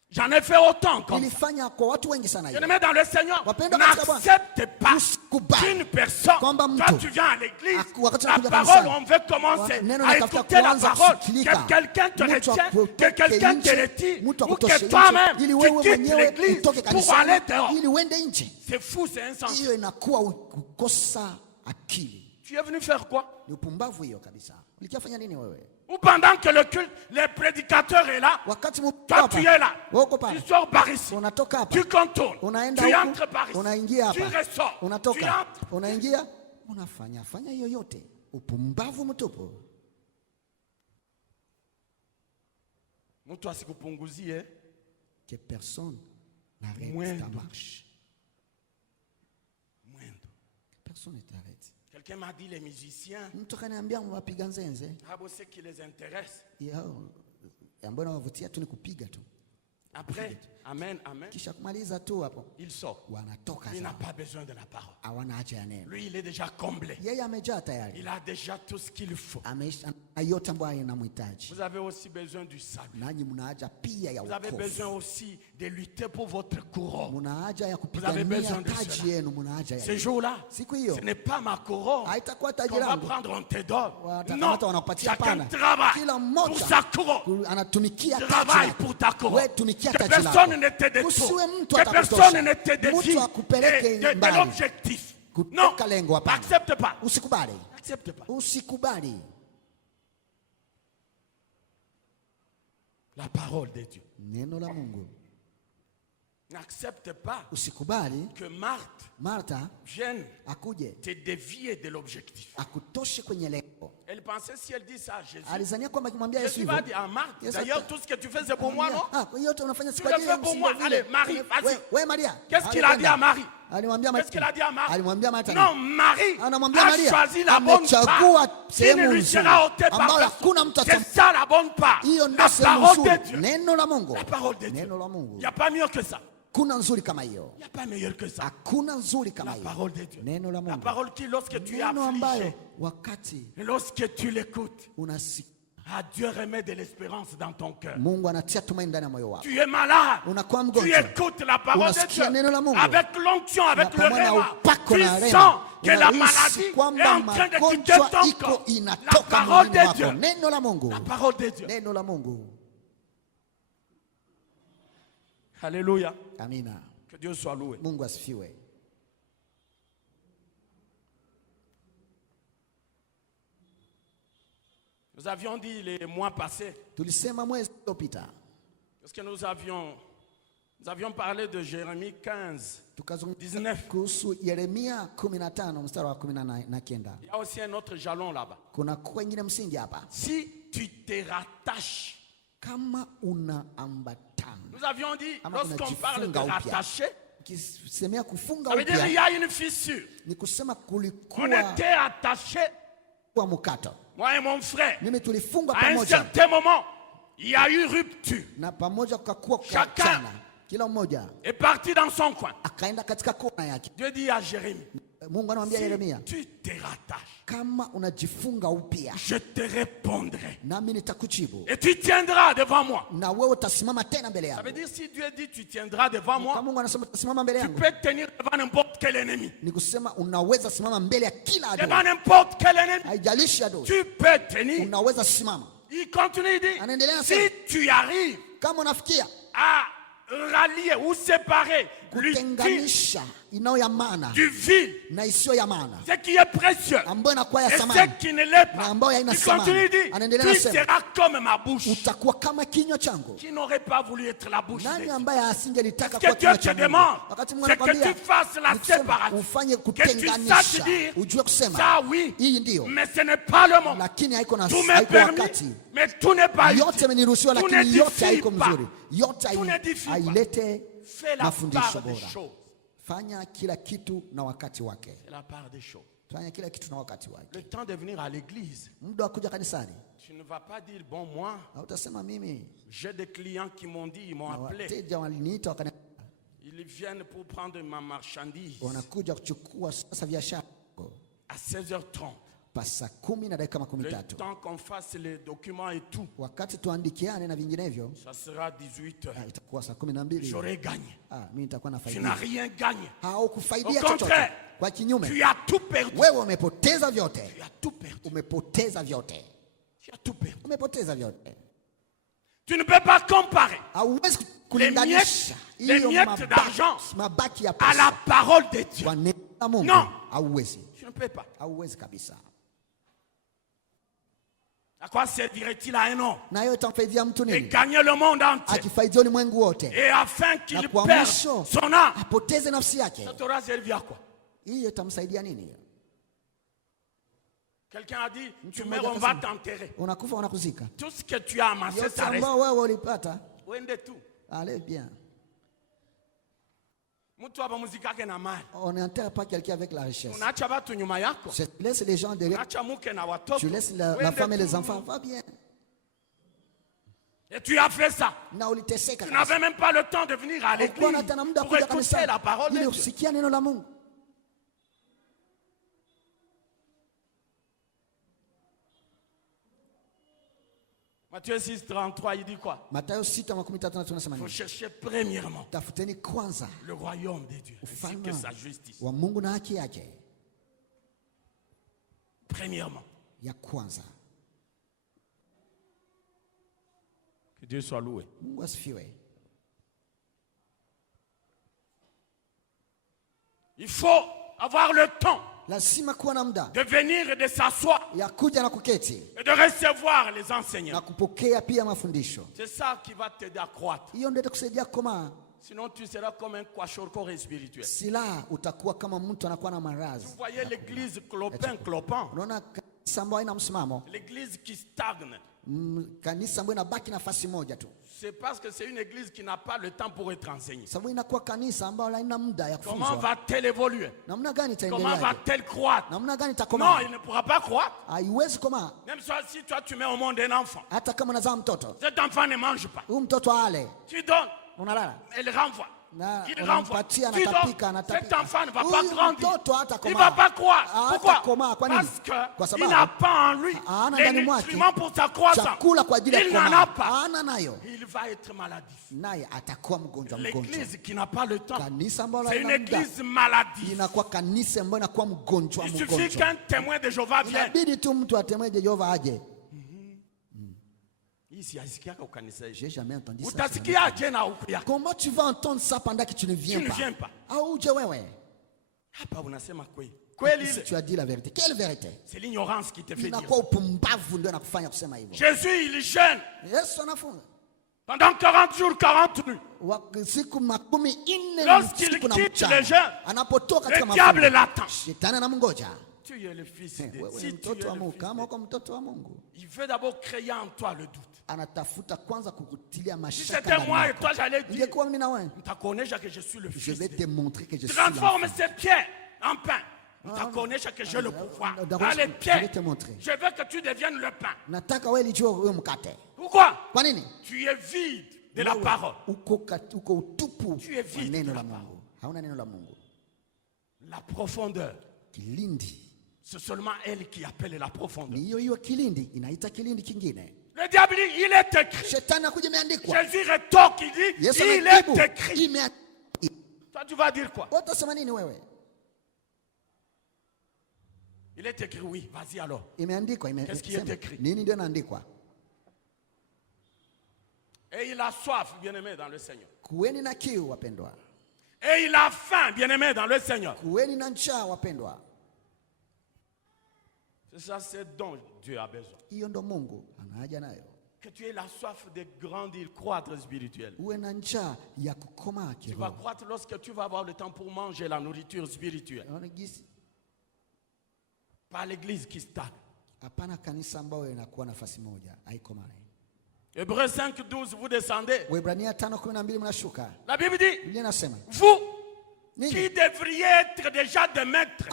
J'en ai fait autant comme ça. Nilifanya kwa watu wengi sana Je hiyo. ne mets dans le Seigneur. Wapendwa katika Bwana, N'accepte pas usikubali qu'une personne, kwamba toi mtu tu viens à l'église, wakati la unakuja parole, kanisani, on veut commencer neno à linatafuta écouter la kuanza parole, kusikilika. que quelqu'un te Mtu retient, que akutoke quelqu'un te nje, retire, mtu ou akutoshe que nje, toi-même ili tu wewe quittes mwenyewe l'église utoke pour aller kanisani dehors. ili uende nje. C'est fou, c'est insensé. Hiyo inakuwa kukosa akili, Tu es venu faire quoi? ni upumbavu hiyo kabisa. Ulikifanya nini wewe? Ou pendant que le culte, le prédicateur est là, Wakati toi tu es là, uko tu pale, sors par ici, unatoka hapa, tu contournes, unaenda tu huku, entres par ici, unaingia tu hapa, ressors, tu unatoka, entres. unaingia, unafanya hiyo yote, upumbavu mtupu. Mtu asikupunguzie Que personne n'arrête Mwendo. ta marche. mwendo. Personne ne t'arrête. Quelqu'un m'a dit les musiciens, Mtu kaniambia wapiga nzenze ce qui les intéresse. yao ambayo nawavutia tu ni kupiga tu, Après, amen, amen, kisha kumaliza tu hapo il sort. wanatoka Il n'a zao. pas besoin de la parole. Hawana haja ya neno. Lui, il est déjà comblé. Yeye amejaa tayari, Il a déjà tout ce qu'il faut. ameisha na yote ambayo inamhitaji. Vous avez aussi besoin du salut. Nanyi mna haja pia ya Vous avez besoin wokovu, aussi de lutter pour votre couronne. mna haja ya avez besoin kupigania de taji cela. yenu, mna haja ya Ce hiyo. jour-là, Siku hiyo ce n'est pas ma couronne haitakuwa taji qu'on va langu prendre, on te donne. Non, watakamata wanakupatia, chacun hapana. travaille Kila pour mmoja sa couronne. anatumikia taji Travaille lake. pour ta couronne. Wewe tumikia Que taji personne lako. ne te détourne. Usiwe mtu Que atakutosha. personne ne te dévie Mtu akupeleke de mbali. l'objectif. Non, Kutoka lengo, hapana. accepte pas. Usikubali, Accepte pas. usikubali. La parole de Dieu. Neno la Mungu. N'accepte pas Usikubali que Martha vienne akuje te dévier de l'objectif. akutoshe kwenye lengo. Elle pensait si elle dit ça à Jésus, Alizania kwamba akimwambia Yesu Jésus hivyo, va dire à Marthe, Yesu d'ailleurs tout ce que tu fais c'est pour moi, non? Kwa hiyo yote unafanya si Tu kwa le ajili ya fais pour msingi moi. vile. Allez, Marie, vas-y. Wewe Maria. Qu'est-ce qu'il a dit à Marie? Alimwambia Qu'est-ce qu'il a dit à Marie? Alimwambia Martha. Non, Marie Anamwambia a Maria, choisi la bonne amechagua part qui sehemu ne lui nzuri sera ôtée par ambayo personne. hakuna mtu C'est ça la bonne part. hiyo ndio La sehemu parole nzuri. de Dieu. Neno la Mungu. La parole de Dieu. Neno la Il Mungu. n'y a pas mieux que ça. Kuna nzuri kama hiyo. Il n'y a pas meilleur que ça. Hakuna nzuri kama La hiyo. parole de Dieu. Neno la La Mungu. parole qui, lorsque tu es Neno ambayo affligé, wakati lorsque tu l'écoutes, unasikia Dieu remet de l'espérance dans ton cœur. Mungu anatia tumaini ndani ya moyo wako. Tu es malade. Unakuwa Tu mgonjwa. écoutes la parole de Unasikia Dieu. neno la Mungu. Avec l'onction, avec le pamoja na rhéma. upako Tu na sens rema. que la Unahisi maladie est kwamba en train de quitter magonjwa ton iko corps. La inatoka parole mwilini de mwako. Dieu. Neno la Mungu. La parole de Dieu. Neno la Mungu. Alléluia. Amina. Que Dieu soit loué. Mungu asifiwe. Nous avions dit les mois passés, Tulisema mwezi uliopita. parce que nous avions parlé de Jérémie 15, 19. Kuhusu Yeremia 15 mstari wa 19. Il y a aussi un autre jalon là-bas. Kuna kwengine msingi hapa. Si tu te rattaches, Kama unaambatana. nous avions dit, Ama lorsqu'on parle de unajifunga upya. rattacher, Kisemea kufunga ça veut dire qu'il y upya a une fissure. ni kusema On kulikuwa était attachés, kwa mkato. moi et mon frère. Mimi tulifunga À un pamoja certain moment, il y a eu rupture. na pamoja kukakuwa Chacun kuachana. Kila mmoja est parti dans son coin. akaenda katika kona yake. Dieu dit à Jérémie, Mungu anamwambia Yeremia, si tu te rattaches, kama unajifunga upya je te répondrai. nami nitakujibu Et tu tiendras devant moi. na wewe utasimama tena mbele Ça veut yangu. dire si Dieu dit tu tiendras devant Kama moi, Mungu anasema utasimama mbele tu yangu, peux tenir devant n'importe quel ennemi. ni kusema unaweza simama mbele ya kila Devant adui. n'importe quel ennemi, Haijalishi adui, tu peux tenir. unaweza simama. Il continue, il dit, Anaendelea si sema, tu arrives kama unafikia à rallier ou séparer l'utile kutenganisha inayo ya maana du vil, na isiyo ya maana, ce qui est précieux ambayo inakuwa ya et ce thamani qui ne l'est na pas, ambayo haina il continue, il thamani, dit, anaendelea tu nasema, seras comme ma bouche. utakuwa kama kinywa changu. Qui n'aurait pas voulu être la bouche de Nani Dieu? ambaye asingelitaka Ce kuwa que Dieu kinywa te cha Mungu? demande, Wakati Mungu c'est que anakwambia tu fasses la ni kusema, séparation. ufanye Que tu saches kutenganisha, dire, ujue kusema ça oui, hii ndio, mais ce n'est pas le moment. lakini haiko na Tout m'est haiko permis, wakati. mais tout n'est pas Yote utile. imeniruhusiwa, Tout lakini yote n'édifie haiko pas. mzuri, yote Tout n'édifie pas. hailete Fais la mafundisho part des bora. choses. Fanya kila kitu na wakati wake. C'est la part des choses. Fanya kila kitu na wakati wake. Le temps de venir à l'église, Muda wa kuja kanisani, tu ne vas pas dire, bon, moi, hautasema mimi j'ai des clients qui m'ont dit, ils m'ont na appelé. wateja waliniita wakani, Ils viennent pour prendre ma marchandise wanakuja kuchukua sasa biashara à 16h30. pa saa 10 na dakika Le 13. temps qu'on fasse les documents et tout, Wakati tuandikiane na vinginevyo, ça sera 18h. itakuwa saa 12. J'aurai gagné. Mimi nitakuwa na Tu faida. n'as rien gagné. Haukufaidia Au chochote. contraire, Kwa kinyume, Tu as tout perdu. wewe umepoteza vyote. Tu as tout perdu. Umepoteza vyote. Tu as tout perdu. Umepoteza vyote. Tu ne peux pas comparer Hauwezi les kulinganisha miettes d'argent mabaki ya à la pesa parole de Dieu. kwa neno la Mungu. Non. Hauwezi. Tu ne peux pas. Hauwezi kabisa. À quoi servirait-il à un homme Na yote itamfaidia mtu de nini? gagner le monde entier Akifaidia ulimwengu wote et afin qu'il na kwa perde mwisho son âme? apoteze nafsi yake. Ça t'aura servi à quoi? Hiyo itamsaidia nini? Quelqu'un a dit, tu mmoja meurs, on va akasema, t'enterrer. Unakufa wanakuzika. Tout ce que tu as amassé, Yote ça reste. ambao wewe ulipata, Wende tu. allez bien. Mtu hapa muzikake na mali. On n'enterre pas quelqu'un avec la richesse. Unaacha watu nyuma yako. Tu laisses les gens derrière. Unaacha mke na watoto. Tu laisses la Wende femme et les tu. enfants. Va bien. Et tu as fait ça. Na uliteseka. Tu n'avais même pas le temps de venir à Haukuwa na l'église tena muda pour kuja écouter kanisani la parole de ili Dieu. usikie neno la Mungu. Matthieu 6, 33, il dit quoi? Mathayo 6:33 tunasema Il faut nini? chercher premièrement Tafuteni kwanza le royaume de Dieu ainsi ufalme que sa justice. wa Mungu na haki yake. Premièrement. Ya kwanza. Que Dieu soit loué. Mungu asifiwe. Il faut avoir le temps lazima kuwa na muda de venir et de s'asseoir ya kuja na kuketi et de recevoir les enseignants. na kupokea pia mafundisho. C'est ça qui va t'aider à croître. Hiyo ndio itakusaidia kukomaa. Sinon tu seras comme un kwashorkor spirituel. Sila utakuwa kama mtu anakuwa na maradhi. Vous voyez l'église clopin. Unaona kanisa ambayo ina msimamo. L'église qui stagne. Kanisa ambayo inabaki nafasi moja tu. C'est parce que c'est une église qui n'a pas le temps pour être enseignée. Sababu inakuwa kanisa ambayo haina muda ya kufunzwa. Comment va-t-elle évoluer? Namna gani itaendelea? Comment va-t-elle croître? Namna gani itakomaa? Non, il ne pourra pas croître. Haiwezi komaa. Même si toi tu mets au monde un enfant. Hata kama unazaa mtoto. Cet enfant ne mange pas. Huyu mtoto ale. Tu donnes. Unalala. Elle renvoie. Il renvoie. Tu donnes. Cet enfant ne va pas grandir. Il ne va pas croître. Pourquoi? Parce qu'il n'a pas en lui les nutriments pour sa croissance. Il n'en a pas. Il va être maladif. L'église qui n'a pas le temps, c'est une église maladif. Il suffit qu'un témoin de Jéhovah vienne. J'ai jamais entendu ça. Comment tu vas entendre ça pendant que tu ne viens pas? Si tu as dit la vérité. Quelle vérité? C'est l'ignorance qui te fait dire. Jésus, il jeûne pendant 40 jours, 40 nuits. Lorsqu'il quitte le jeûne, le diable l'attend. Tu es le fils de Dieu. Si tu es le fils de Dieu, il veut d'abord créer en toi le doute. Si c'était moi et toi, j'allais dire, tu connais que je suis le fils de Dieu. Transforme ces pierres en pain. Tu connais que j'ai le pouvoir. Dans les pierres, je veux que tu deviennes le pain. Pourquoi? Tu es vide de la parole. Tu es vide de la parole. La profondeur. C'est seulement elle qui appelle la profondeur. Le diable dit, il est écrit. Jésus rétorque, il dit, il est écrit. Toi, tu vas dire quoi? Il est écrit, oui. Vas-y alors. Qu'est-ce qui est écrit? Et il a soif, bien-aimé dans le Seigneur. Et il a faim, bien-aimé dans le Seigneur. C'est ça, c'est dont Dieu a besoin. Que tu aies la soif de grandir, croître spirituel. Tu vas croître lorsque tu vas avoir le temps pour manger la nourriture spirituelle. Pas l'église qui stagne. Hébreux 5, 12, vous descendez. La Bible dit, vous qui devriez être déjà des maîtres,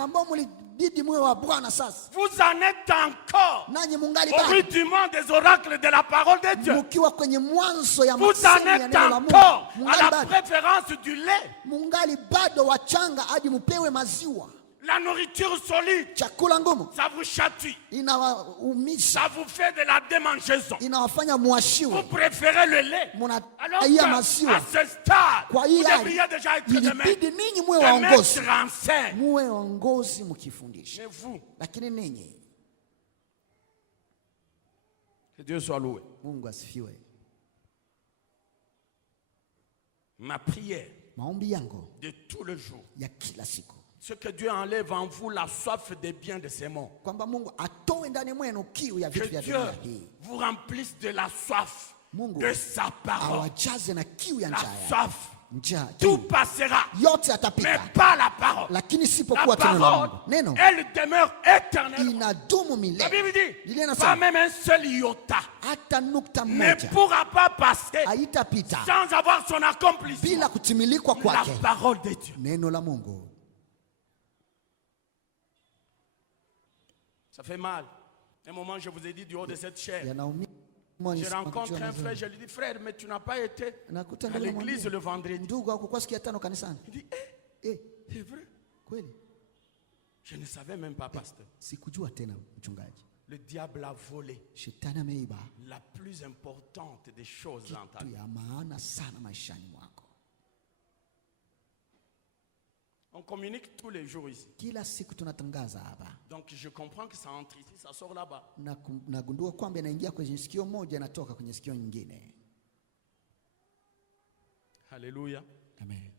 vous en êtes encore au rudiment des oracles de la parole de Dieu. Vous en êtes encore à la préférence du lait. La nourriture solide, ça vous chatouille. Ça vous fait de la démangeaison. Vous préférez le lait. Alors qu'à ce stade, vous devriez déjà être des maîtres en scène. Mais vous, que Dieu soit loué. Ma prière de tout le jour, ce que Dieu enlève en vous la soif des biens de ses mots. Que Dieu vous remplisse de la soif de sa parole. La soif. Tout passera, mais pas la parole. La parole, elle demeure éternellement. La Bible dit, pas même un seul iota ne pourra pas passer sans avoir son accomplissement. La parole de Dieu. Ça fait mal. Un moment, je vous ai dit du haut de cette chair. Je rencontre un frère, je lui dis, frère, mais tu n'as pas été à l'église le vendredi. Il dit, c'est vrai. Je ne savais même pas, pasteur. Le diable a volé la plus importante des choses dans ta vie. On communique tous les jours ici. Donc je comprends que ça entre ici, ça sort là-bas. Alléluia. Amen.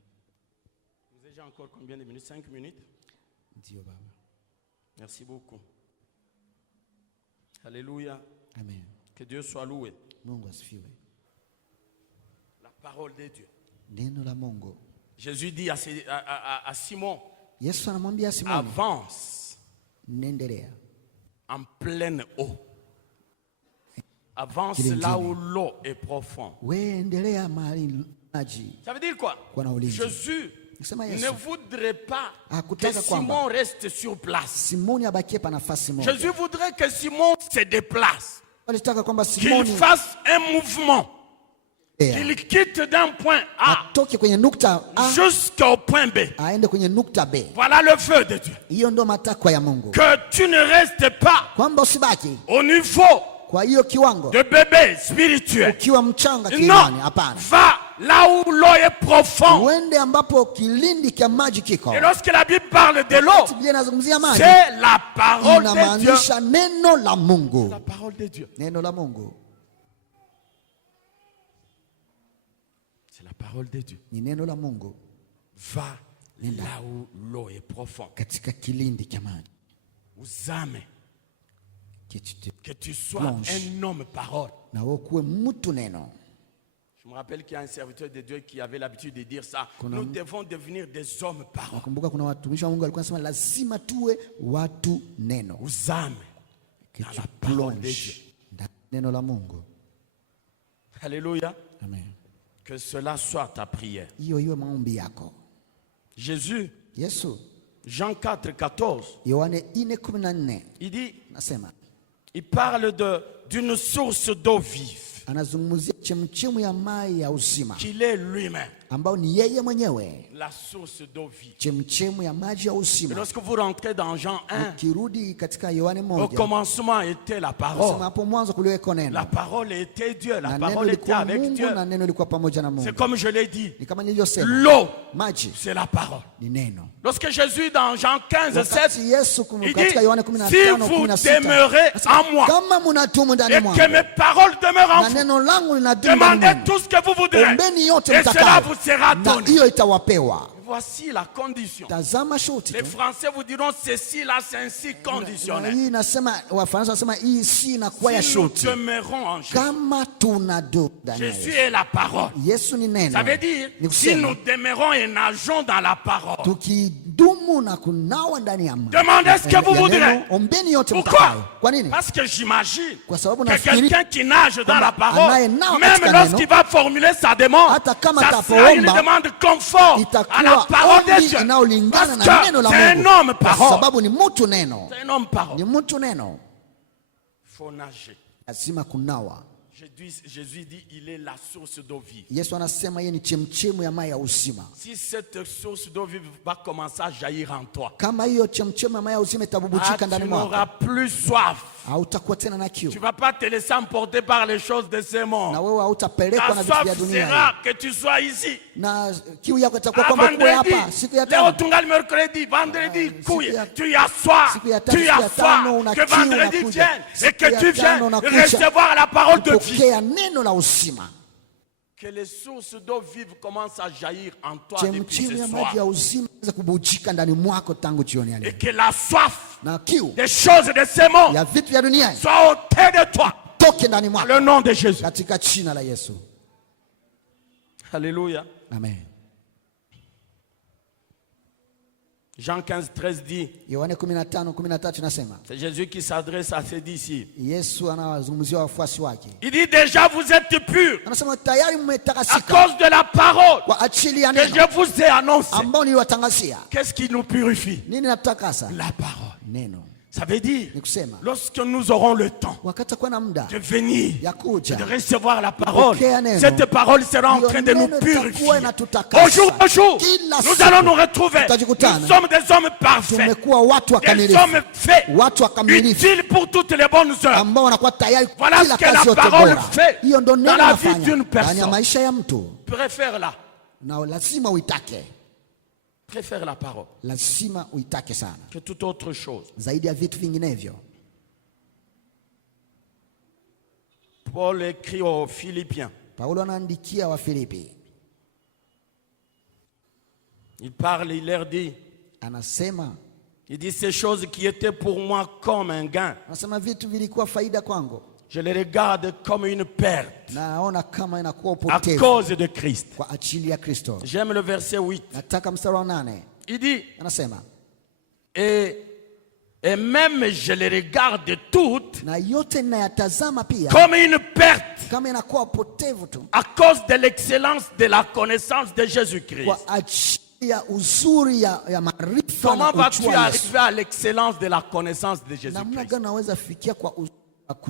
Vous avez encore combien de minutes? 5 minutes? Merci beaucoup. Alléluia. Amen. Que Dieu soit loué. Mungu asifiwe. La parole de Dieu. Neno la Mungu. Jésus dit à Simon, Yesu anamwambia Simoni, avance nendelea en pleine eau. Avance là où l'eau est profonde. Endelea mahali maji. Ça veut dire quoi? Jésus ne voudrait pas que Simon reste sur place. Jésus voudrait que Simon se déplace, qu'il fasse un mouvement, qu'il quitte d'un point A jusqu'au point B. Voilà le feu de Dieu. Que tu ne restes pas au niveau de bébé spirituel. Non, va là où l'eau est profonde. Et lorsque la Bible parle de l'eau, c'est la parole de Dieu. C'est la parole de Dieu. C'est la parole de Dieu. Va là où l'eau est profonde. Aux âmes. Que tu sois un homme parole. Je me rappelle qu'il y a un serviteur de Dieu qui avait l'habitude de dire ça. Nous devons devenir des hommes parole. Aux âmes. Dans la parole de Dieu. Alléluia. Amen. Que cela soit ta prière. Jésus, Jean 4, 14, il dit, il parle d'une source d'eau vive qu'il est lui-même. La source d'eau vive. Et lorsque vous rentrez dans Jean 1, au commencement était la parole. La parole était Dieu. La parole était avec Dieu. C'est comme je l'ai dit. L'eau, c'est la parole. Lorsque Jésus dans Jean 15, 7, il dit, si vous demeurez en moi et que mes paroles demeurent en vous, demandez tout ce que vous voudrez et cela vous sera donné. Voici la condition. Les Français vous diront ceci là, c'est ainsi conditionnel. Si nous demeurons en Jésus, Jésus est la parole. Ça veut dire, si nous demeurons et nageons dans la parole, demandez ce que vous voudrez. Pourquoi? Parce que j'imagine que quelqu'un qui nage dans la parole, même lorsqu'il va formuler sa demande, ça sera une demande conforme à la parole de Dieu. Parce que c'est un homme parole. C'est un homme parole. Il faut nager. Jésus dit il est la source d'eau vive. Si cette source d'eau vive va commencer à jaillir en toi, tu n'auras plus soif. Tu ne vas pas te laisser emporter par les choses de ce monde. Ta soif sera que tu sois ici. Vendredi, mercredi, vendredi, tu as soif. Tu as soif. Que vendredi vienne et que tu viennes recevoir la parole de Dieu. Que les sources d'eau vive commencent à jaillir en toi depuis ce soir. Et que la soif des choses de ce monde soit ôtée de toi. Dans le nom de Jésus. Alléluia. Amen. Jean 15, 13 dit, c'est Jésus qui s'adresse à ses disciples. Il dit déjà vous êtes purs à cause de la parole que je vous ai annoncée. Qu'est-ce qui nous purifie? La parole. Ça veut dire, lorsque nous aurons le temps de venir, de recevoir la parole, cette parole sera en train de nous purifier. Au jour le jour, nous allons nous retrouver. Nous sommes des hommes parfaits, des hommes faits, utiles pour toutes les bonnes œuvres. Voilà ce que la parole fait dans la vie d'une personne. Préfère-la. Préfère la parole que toute autre chose. Paul écrit aux Philippiens. Il parle, il leur dit, Il dit ces choses qui étaient pour moi comme un gain. Anasema vitu vilikuwa faida kwangu. Je les regarde comme une perte. Naona kama inakuwa À upotevu. cause de Christ. Kwa ajili ya Kristo. J'aime le verset 8. Nataka mstari wa 8. Il dit, Anasema, et même je les regarde toutes na yote ninayatazama pia comme une perte kama inakuwa upotevu tu. à cause de l'excellence de la connaissance de Jésus-Christ. Kwa ajili ya uzuri ya maarifa na Comment vas-tu ujua Yesu. arriver à l'excellence de la connaissance de Namna Jésus-Christ? gani naweza fikia kwa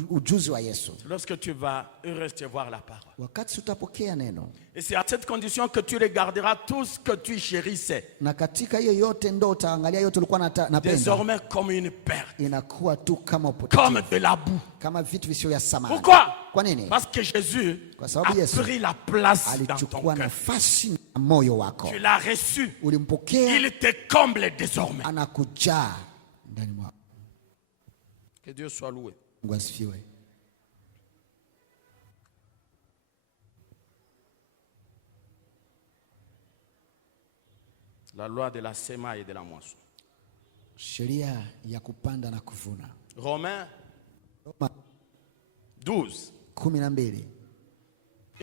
ujuzi wa Yesu? Lorsque tu vas recevoir la parole. Wakati utapokea neno. Et c'est à cette condition que tu regarderas tout ce que tu chérissais. Na katika hiyo yote ndo utaangalia yote ulikuwa napenda. Désormais comme une perte. Inakuwa tu kama upotevu. Comme de la boue. Kama vitu visivyo vya thamani. Pourquoi? Kwa nini? Parce que Jésus Kwa sababu a Yesu pris la place dans ton alichukua cœur. nafasi na moyo wako. Tu l'as reçu. Ulimpokea. Il te comble désormais. Anakujaa ndani mwako. Que Dieu soit loué. Mungu asifiwe. La loi de la semaille et de la moisson. Sheria ya kupanda na kuvuna. Romains 12. 12.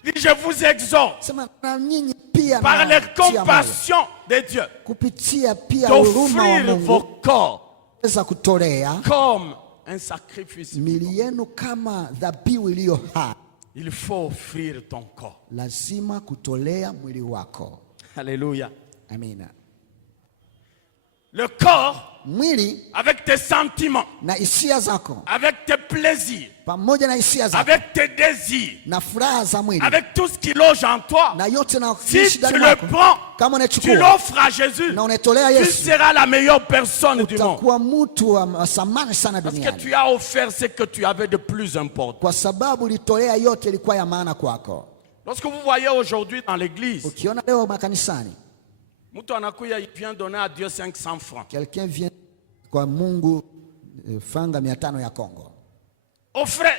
Il dit, je vous exhorte Sema na nyinyi pia par les nawatia compassions de Dieu moyo. Kupitia pia huruma wa d'offrir vos Mungu corps za kutolea comme un sacrifice. mili yenu kama dhabihu iliyo hai. Il faut offrir ton corps. Lazima kutolea mwili wako. Alléluia. Amina. Le corps, Mwili avec tes sentiments, na hisia zako, avec tes plaisirs, pamoja na hisia zako, avec tes désirs, na furaha za mwili, avec tout ce qui loge en toi, na yote na si kuishi tu ndani le mwako, prends, kama tu unachukua l'offres à Jésus, na unatolea tu Yesu, seras la meilleure personne du monde. utakuwa mtu wa thamani sana Parce que duniani. tu as offert ce que tu avais de plus important. Kwa sababu ulitolea yote ilikuwa ya maana kwako. Lorsque vous voyez aujourd'hui dans l'église, Ukiona leo makanisani, mtu anakuya, il vient donner à Dieu 500 francs. quelqu'un vient kwa Mungu franga 500 ya Kongo. Offrez.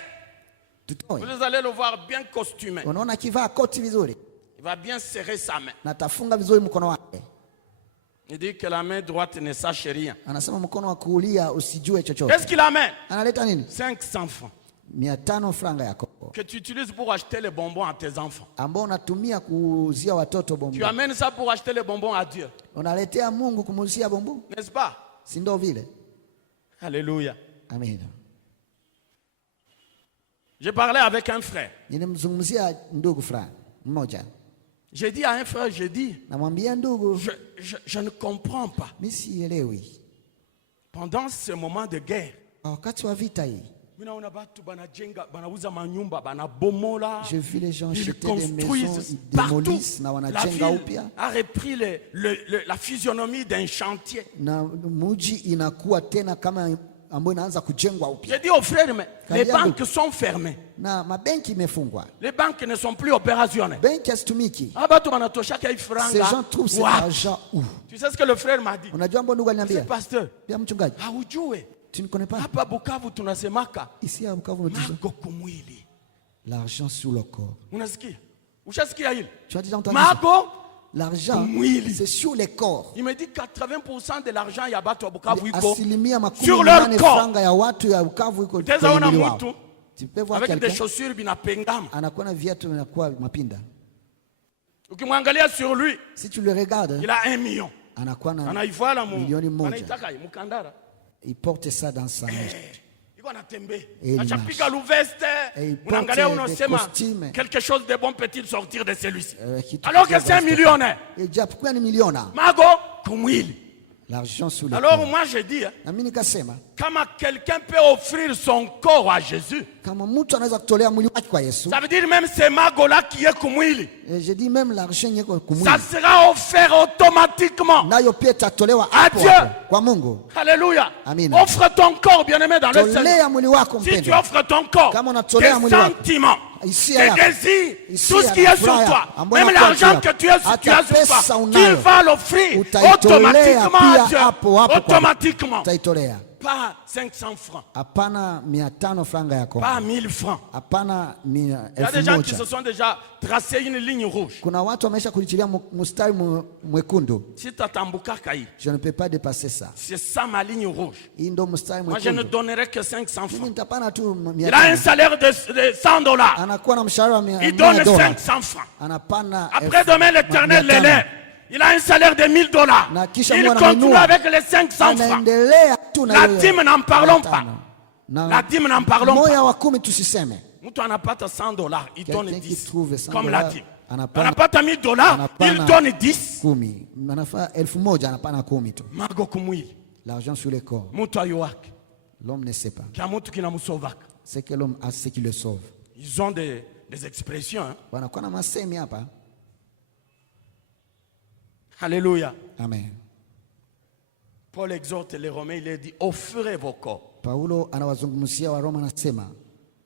Tutoe. Vous allez le voir bien costumé. Unaona kivaa koti vizuri Il va bien serrer sa main. na tafunga vizuri mkono wake. Il dit que la main droite ne sache rien. Anasema mkono wa kulia usijue chochote. Qu'est-ce qu'il amène? Analeta nini? 500 francs. 500 franga ya Kongo. Que tu utilises pour acheter les bonbons à tes enfants. Ambao unatumia kuuzia watoto Tu bonbon. amènes ça pour acheter les bonbons à Dieu. Unaletea Mungu kumuuzia bonbon? N'est-ce pas? Si ndio vile? Alléluia. Amen. J'ai parlé avec un frère. Nilimzungumzia ndugu fulani mmoja. J'ai dit à un frère, j'ai dit, Namwambia ndugu, je ne comprends pas. mimi sielewi. Pendant ce moment de guerre, Wakati wa vita hii, j'ai vu les gens ils jeter des maisons, construisent ils partout. démolissent na La wanajenga ville upya a repris la physionomie d'un chantier. na mji inakuwa tena kama ambayo inaanza kujengwa upya. J'ai dit aux frères, mais les banques sont fermées. Na mabenki imefungwa. Les banques ne sont plus opérationnelles. Benki hazitumiki. Ces gens trouvent cet argent où? Tu sais ce que le frère m'a dit? Unajua mbona ndugu aliniambia? Pasteur, Pia mchungaji, haujue tu ne connais pas? hapa Bukavu tunasemaka Ici à Bukavu mago kumwili. l'argent sous le corps. Unasikia? Ushasikia hili? Tu as déjà entendu? Mago L'argent, kumwili. c'est sur les corps. Il me dit 80% de l'argent ya batu wa Bukavu iko Asilimia sur leur makumi corps. franga ya watu ya Bukavu iko Teza kwenye ona mwili wao. mtu Tu peux voir avec des quelqu'un chaussures binapengama. anakuwa na viatu vinakuwa mapinda. Ukimwangalia sur lui, Si tu le regardes, il a 1 million. anakuwa na Anaivala milioni moja. anaitaka mukandara. Il porte ça dans sa main. Iko anatembea. Et il Achapiga marche. luveste. Et il Unaangalia porte des unasema costumes. quelque chose de bon peut-il sortir de celui-ci. Kitu Alors que kidogo c'est un asitoke. millionnaire. Ijapokuwa ni miliona. Mago kumwili. L'argent sous le Alors corps. moi je dis, Na mimi nikasema comment quelqu'un peut offrir son corps à Jésus? kama mtu anaweza kutolea mwili wake kwa Yesu, Ça veut dire même ces mago-là qui est kumwili. je dis même l'argent yako Ça kumwili sera offert automatiquement. nayo pia itatolewa À hapo Dieu. hapo kwa Mungu. Alléluia. Amen. Offre ton corps, bien-aimé, dans le Seigneur. Tolea mwili wako Si tu mpendwa. offres ton corps, Kama tes unatolea mwili wako, sentiments, hisia tes yako, désirs, hisia tout ce qui na est sur furaha toi, ambayo même inakuwa l'argent juu que yako, tu as hata sur pesa toi, unayo, tu vas l'offrir utaitolea automatiquement pia à Dieu. hapo hapo kwa Mungu. Automatiquement. Utaitolea. Pas 500 francs. Hapana 500 franga ya Kongo. Pas 1000 francs. Hapana Il y a des gens qui se sont déjà tracés une ligne rouge. Kuna watu wamesha kulichilia mstari mwekundu. Si tatambuka kai. Je ne peux pas dépasser ça. C'est ça ma ligne rouge. Hii ndo mstari Moi je ne mwekundu. donnerai que 500 Mimi francs. nitapana tu Il a un salaire de $100. anakuwa na mshahara wa Il donne $100. 500 francs. Anapana Après demain l'éternel l'élève. Il a un salaire de $1000. Na kisha Il Mungu continue anamuinua. avec les 500 francs. Anaendelea tu na La hiyo dîme n'en parlons 500. pas. Na La dîme n'en parlons pas. moya wa 10 tusiseme. Mtu anapata $100, il donne Quelqu'un qui 10. trouve $100, Comme la dîme. anapana- Anapata $1000, il anapana- donne 10. 10. Anafaa 1000 anapana 10 tu. Mago kumwili. L'argent sur le corps. Mtu ayuwake. L'homme ne sait pas. Kia mtu kinamsovaka. C'est que l'homme a ce qui le sauve. Ils ont des expressions. Hein? Wanakuwa na masemi hapa. Alléluia. Amen. Paul exhorte les Romains, il leur dit, offrez vos corps. Paulo anawazungumzia wa Roma anasema,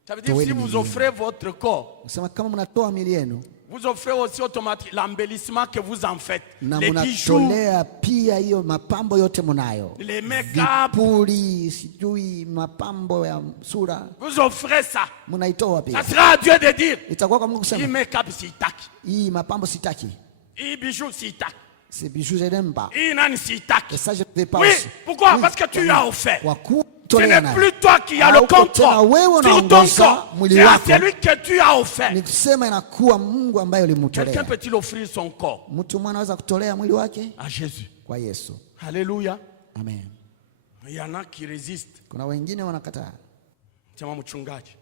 Ça veut dire si vous offrez votre corps, anasema kama mnatoa mili yenu vous offrez aussi automatiquement l'embellissement que vous en faites. na Les bijoux, mnatolea pia hiyo mapambo yote mnayo. les make-up, Vipuli, sijui mapambo ya sura vous offrez ça. mnaitoa Ça pia. sera à Dieu de dire, Itakuwa kwa Mungu hii kusema, make-up sitaki, hii mapambo sitaki. hii bijou sitaki, Ces bijoux je n'aime pas. hii nani Et sitaki. ça je ne vais pas Oui, aussi. pourquoi? Oui, Parce que tu as offert. Kwa Ce kutolea n'est nayo. plus toi qui as le Hauko tena contrôle wewe sur ton unaongoza corps. mwili C'est à wako. celui que tu as offert. Ni kusema inakuwa Mungu ambaye Quelqu'un ulimtolea. peut-il offrir son corps Mtu mwana anaweza kutolea mwili wake à Jésus? kwa Yesu. Alléluia. Amen. Il y en a qui résistent. Kuna wengine wanakataa. Sema mchungaji,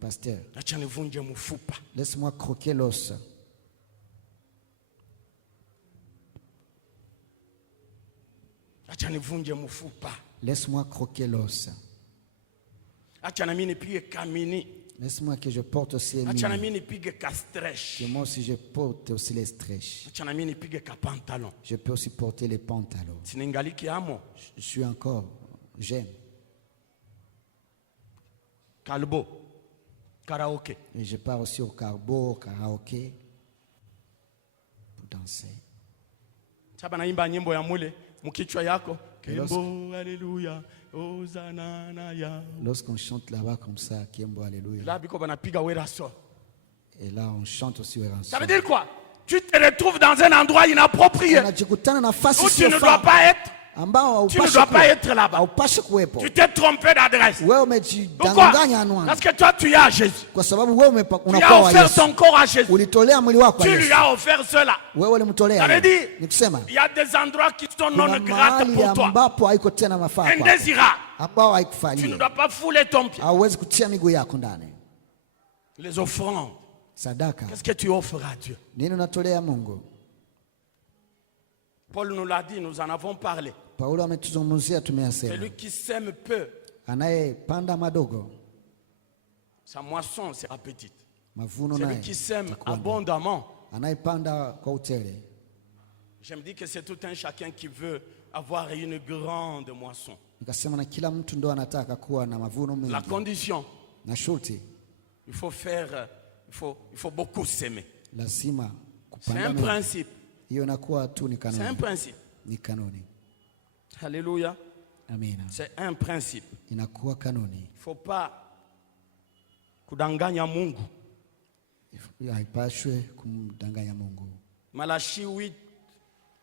Pasteur, acha nivunje mfupa. laisse-moi croquer l'os. Acha nivunje mfupa. Laisse-moi croquer l'os. Acha na mimi nipige kamini. Laisse-moi que je porte aussi les Acha na mines. mimi nipige kastresh. Que moi aussi je porte aussi les stretch. Acha na mimi nipige kapantalon. Je peux aussi porter les pantalons. Siningaliki amo. Je suis encore jeune. Kalbo. Karaoke. Et je pars aussi au carbo, au karaoké pour danser. Saba naimba nyimbo ya mule mkichwa yako. Kembo haleluya. Ozana na ya. Lorsqu'on chante là-bas comme ça, Kiembo Alléluia. Là biko banapiga weraso. Et là, on chante aussi au Ça veut dire quoi? Tu te retrouves dans un endroit inapproprié unajikutana nafasi où tu ne dois isiyofaa pas être. ambao Tu ne dois pas être là-bas. haupashi kuwepo. Tu t'es trompé d'adresse. Wewe Pourquoi? umejidanganya anwani. Parce que toi tu es à Jésus. Kwa sababu wewe Tu as unakuwa wa offert Yesu. ton corps à Jésus. Ulitolea mwili wako kwa Tu lui Yesu. as offert cela. Wewe ulimtolea. Ça veut dire, Ni kusema il y a des endroits qui sont non kuna grates mahali pour toi. ambapo haiko tena mafaa kwako. Indésirables. Ambao Tu ne haikufalia. dois pas fouler ton pied. Hauwezi kutia miguu yako ndani. Les offrandes. Sadaka. Qu'est-ce que tu offres à Dieu? Nini unatolea Mungu? Paul nous l'a dit, nous en avons parlé. Paulo ametuzungumzia, tumeyasema. Celui qui sème peu, Anayepanda madogo, sa moisson sera petite. mavuno Celui naye qui sème itakuwa ndogo. abondamment, Anayepanda kwa utele. je me dis que c'est tout un chacun qui veut avoir une grande moisson. Nikasema na kila mtu ndo anataka kuwa na mavuno La mengi. condition, Na shurti il faut faire, il faut beaucoup s'aimer. lazima C'est kupanda un mengi. principe. Hiyo inakuwa tu ni C'est un kanuni. principe. Ni kanuni. Alléluia. Amina. C'est un principe. Inakuwa kanuni. Il ne faut pas kudanganya Mungu. Haipashwe kumdanganya Mungu. Malachie 8,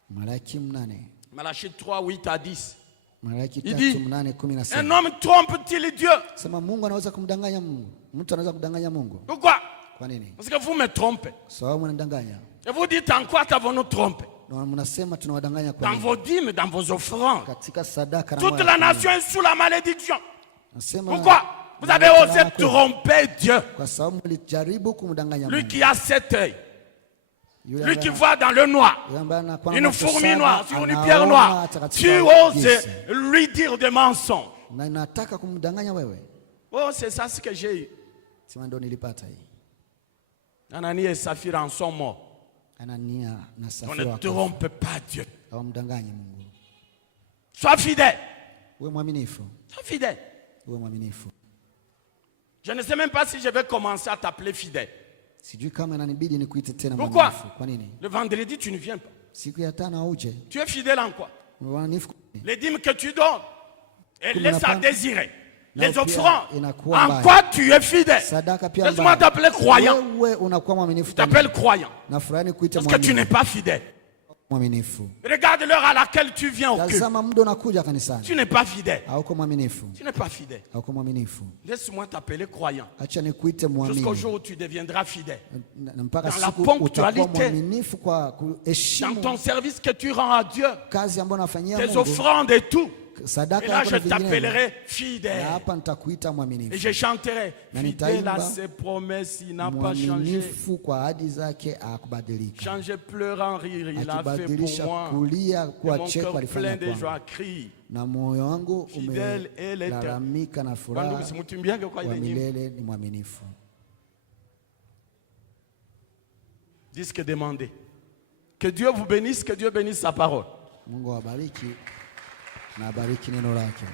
Malaki 8. Malachie 3, 8 à 10. Malaki Il dit, 3:8-17. un homme trompe-t-il Dieu? Sema Mungu anaweza kumdanganya Mungu. Mtu anaweza kumdanganya Mungu. Pourquoi? Kwa nini? Parce que vous me trompez. Sababu mnadanganya. Et vous dites en quoi t'avons-nous trompé? Na mnasema tunawadanganya kwa Dans nini? vos dîmes, dans vos offrandes. Katika sadaka na Toute moyo la wa nation est sous la malédiction. Nasema Pourquoi? Vous avez osé tromper Dieu. Kwa sababu mlijaribu kumdanganya Lui Mungu. qui a 7 œils. Yule Lui qui ambaye- voit dans le noir. yule ambaye anakuwa na Une macho fourmi saba, noire sur une anaona pierre noire. hata katika Tu oses giza. lui dire des mensonges. Na nataka kumdanganya wewe. Oh, c'est ça ce que j'ai eu. Sema ndo nilipata hii. Ananias et Saphir en sont morts. Anania na On Safira ne wako. trompe pas Dieu. Hawamdanganyi Mungu. Sois fidèle. Uwe mwaminifu. Sois fidèle. Uwe mwaminifu. Je ne sais même pas si je vais commencer à t'appeler fidèle. Sijui kama inanibidi nikuite tena Pourquoi? mwaminifu. Kwa nini? Le vendredi, tu ne viens pas. Siku ya tano hauje. Tu es fidèle en quoi? Mwaminifu. Les dîmes que tu donnes. Et laisse à désirer. Les offrandes, en quoi tu es fidèle? Laisse-moi t'appeler croyant. Tu t'appelles croyant. Parce que tu n'es pas fidèle. Regarde l'heure à laquelle tu viens au culte. Tu n'es pas fidèle. Tu n'es pas fidèle. Laisse-moi t'appeler croyant. Jusqu'au jour où tu deviendras fidèle. Dans la ponctualité, dans ton service que tu rends à Dieu, tes offrandes et tout. Et là, je t'appellerai fidèle. Et je chanterai fidèle à ses promesses, il n'a pas changé. Changé pleurant rire, il a fait pour moi. Et mon cœur plein de joie crie. Fidèle est l'Éternel. Dis ce que demandez. Que Dieu vous bénisse, que Dieu bénisse sa parole. Na bariki neno lake.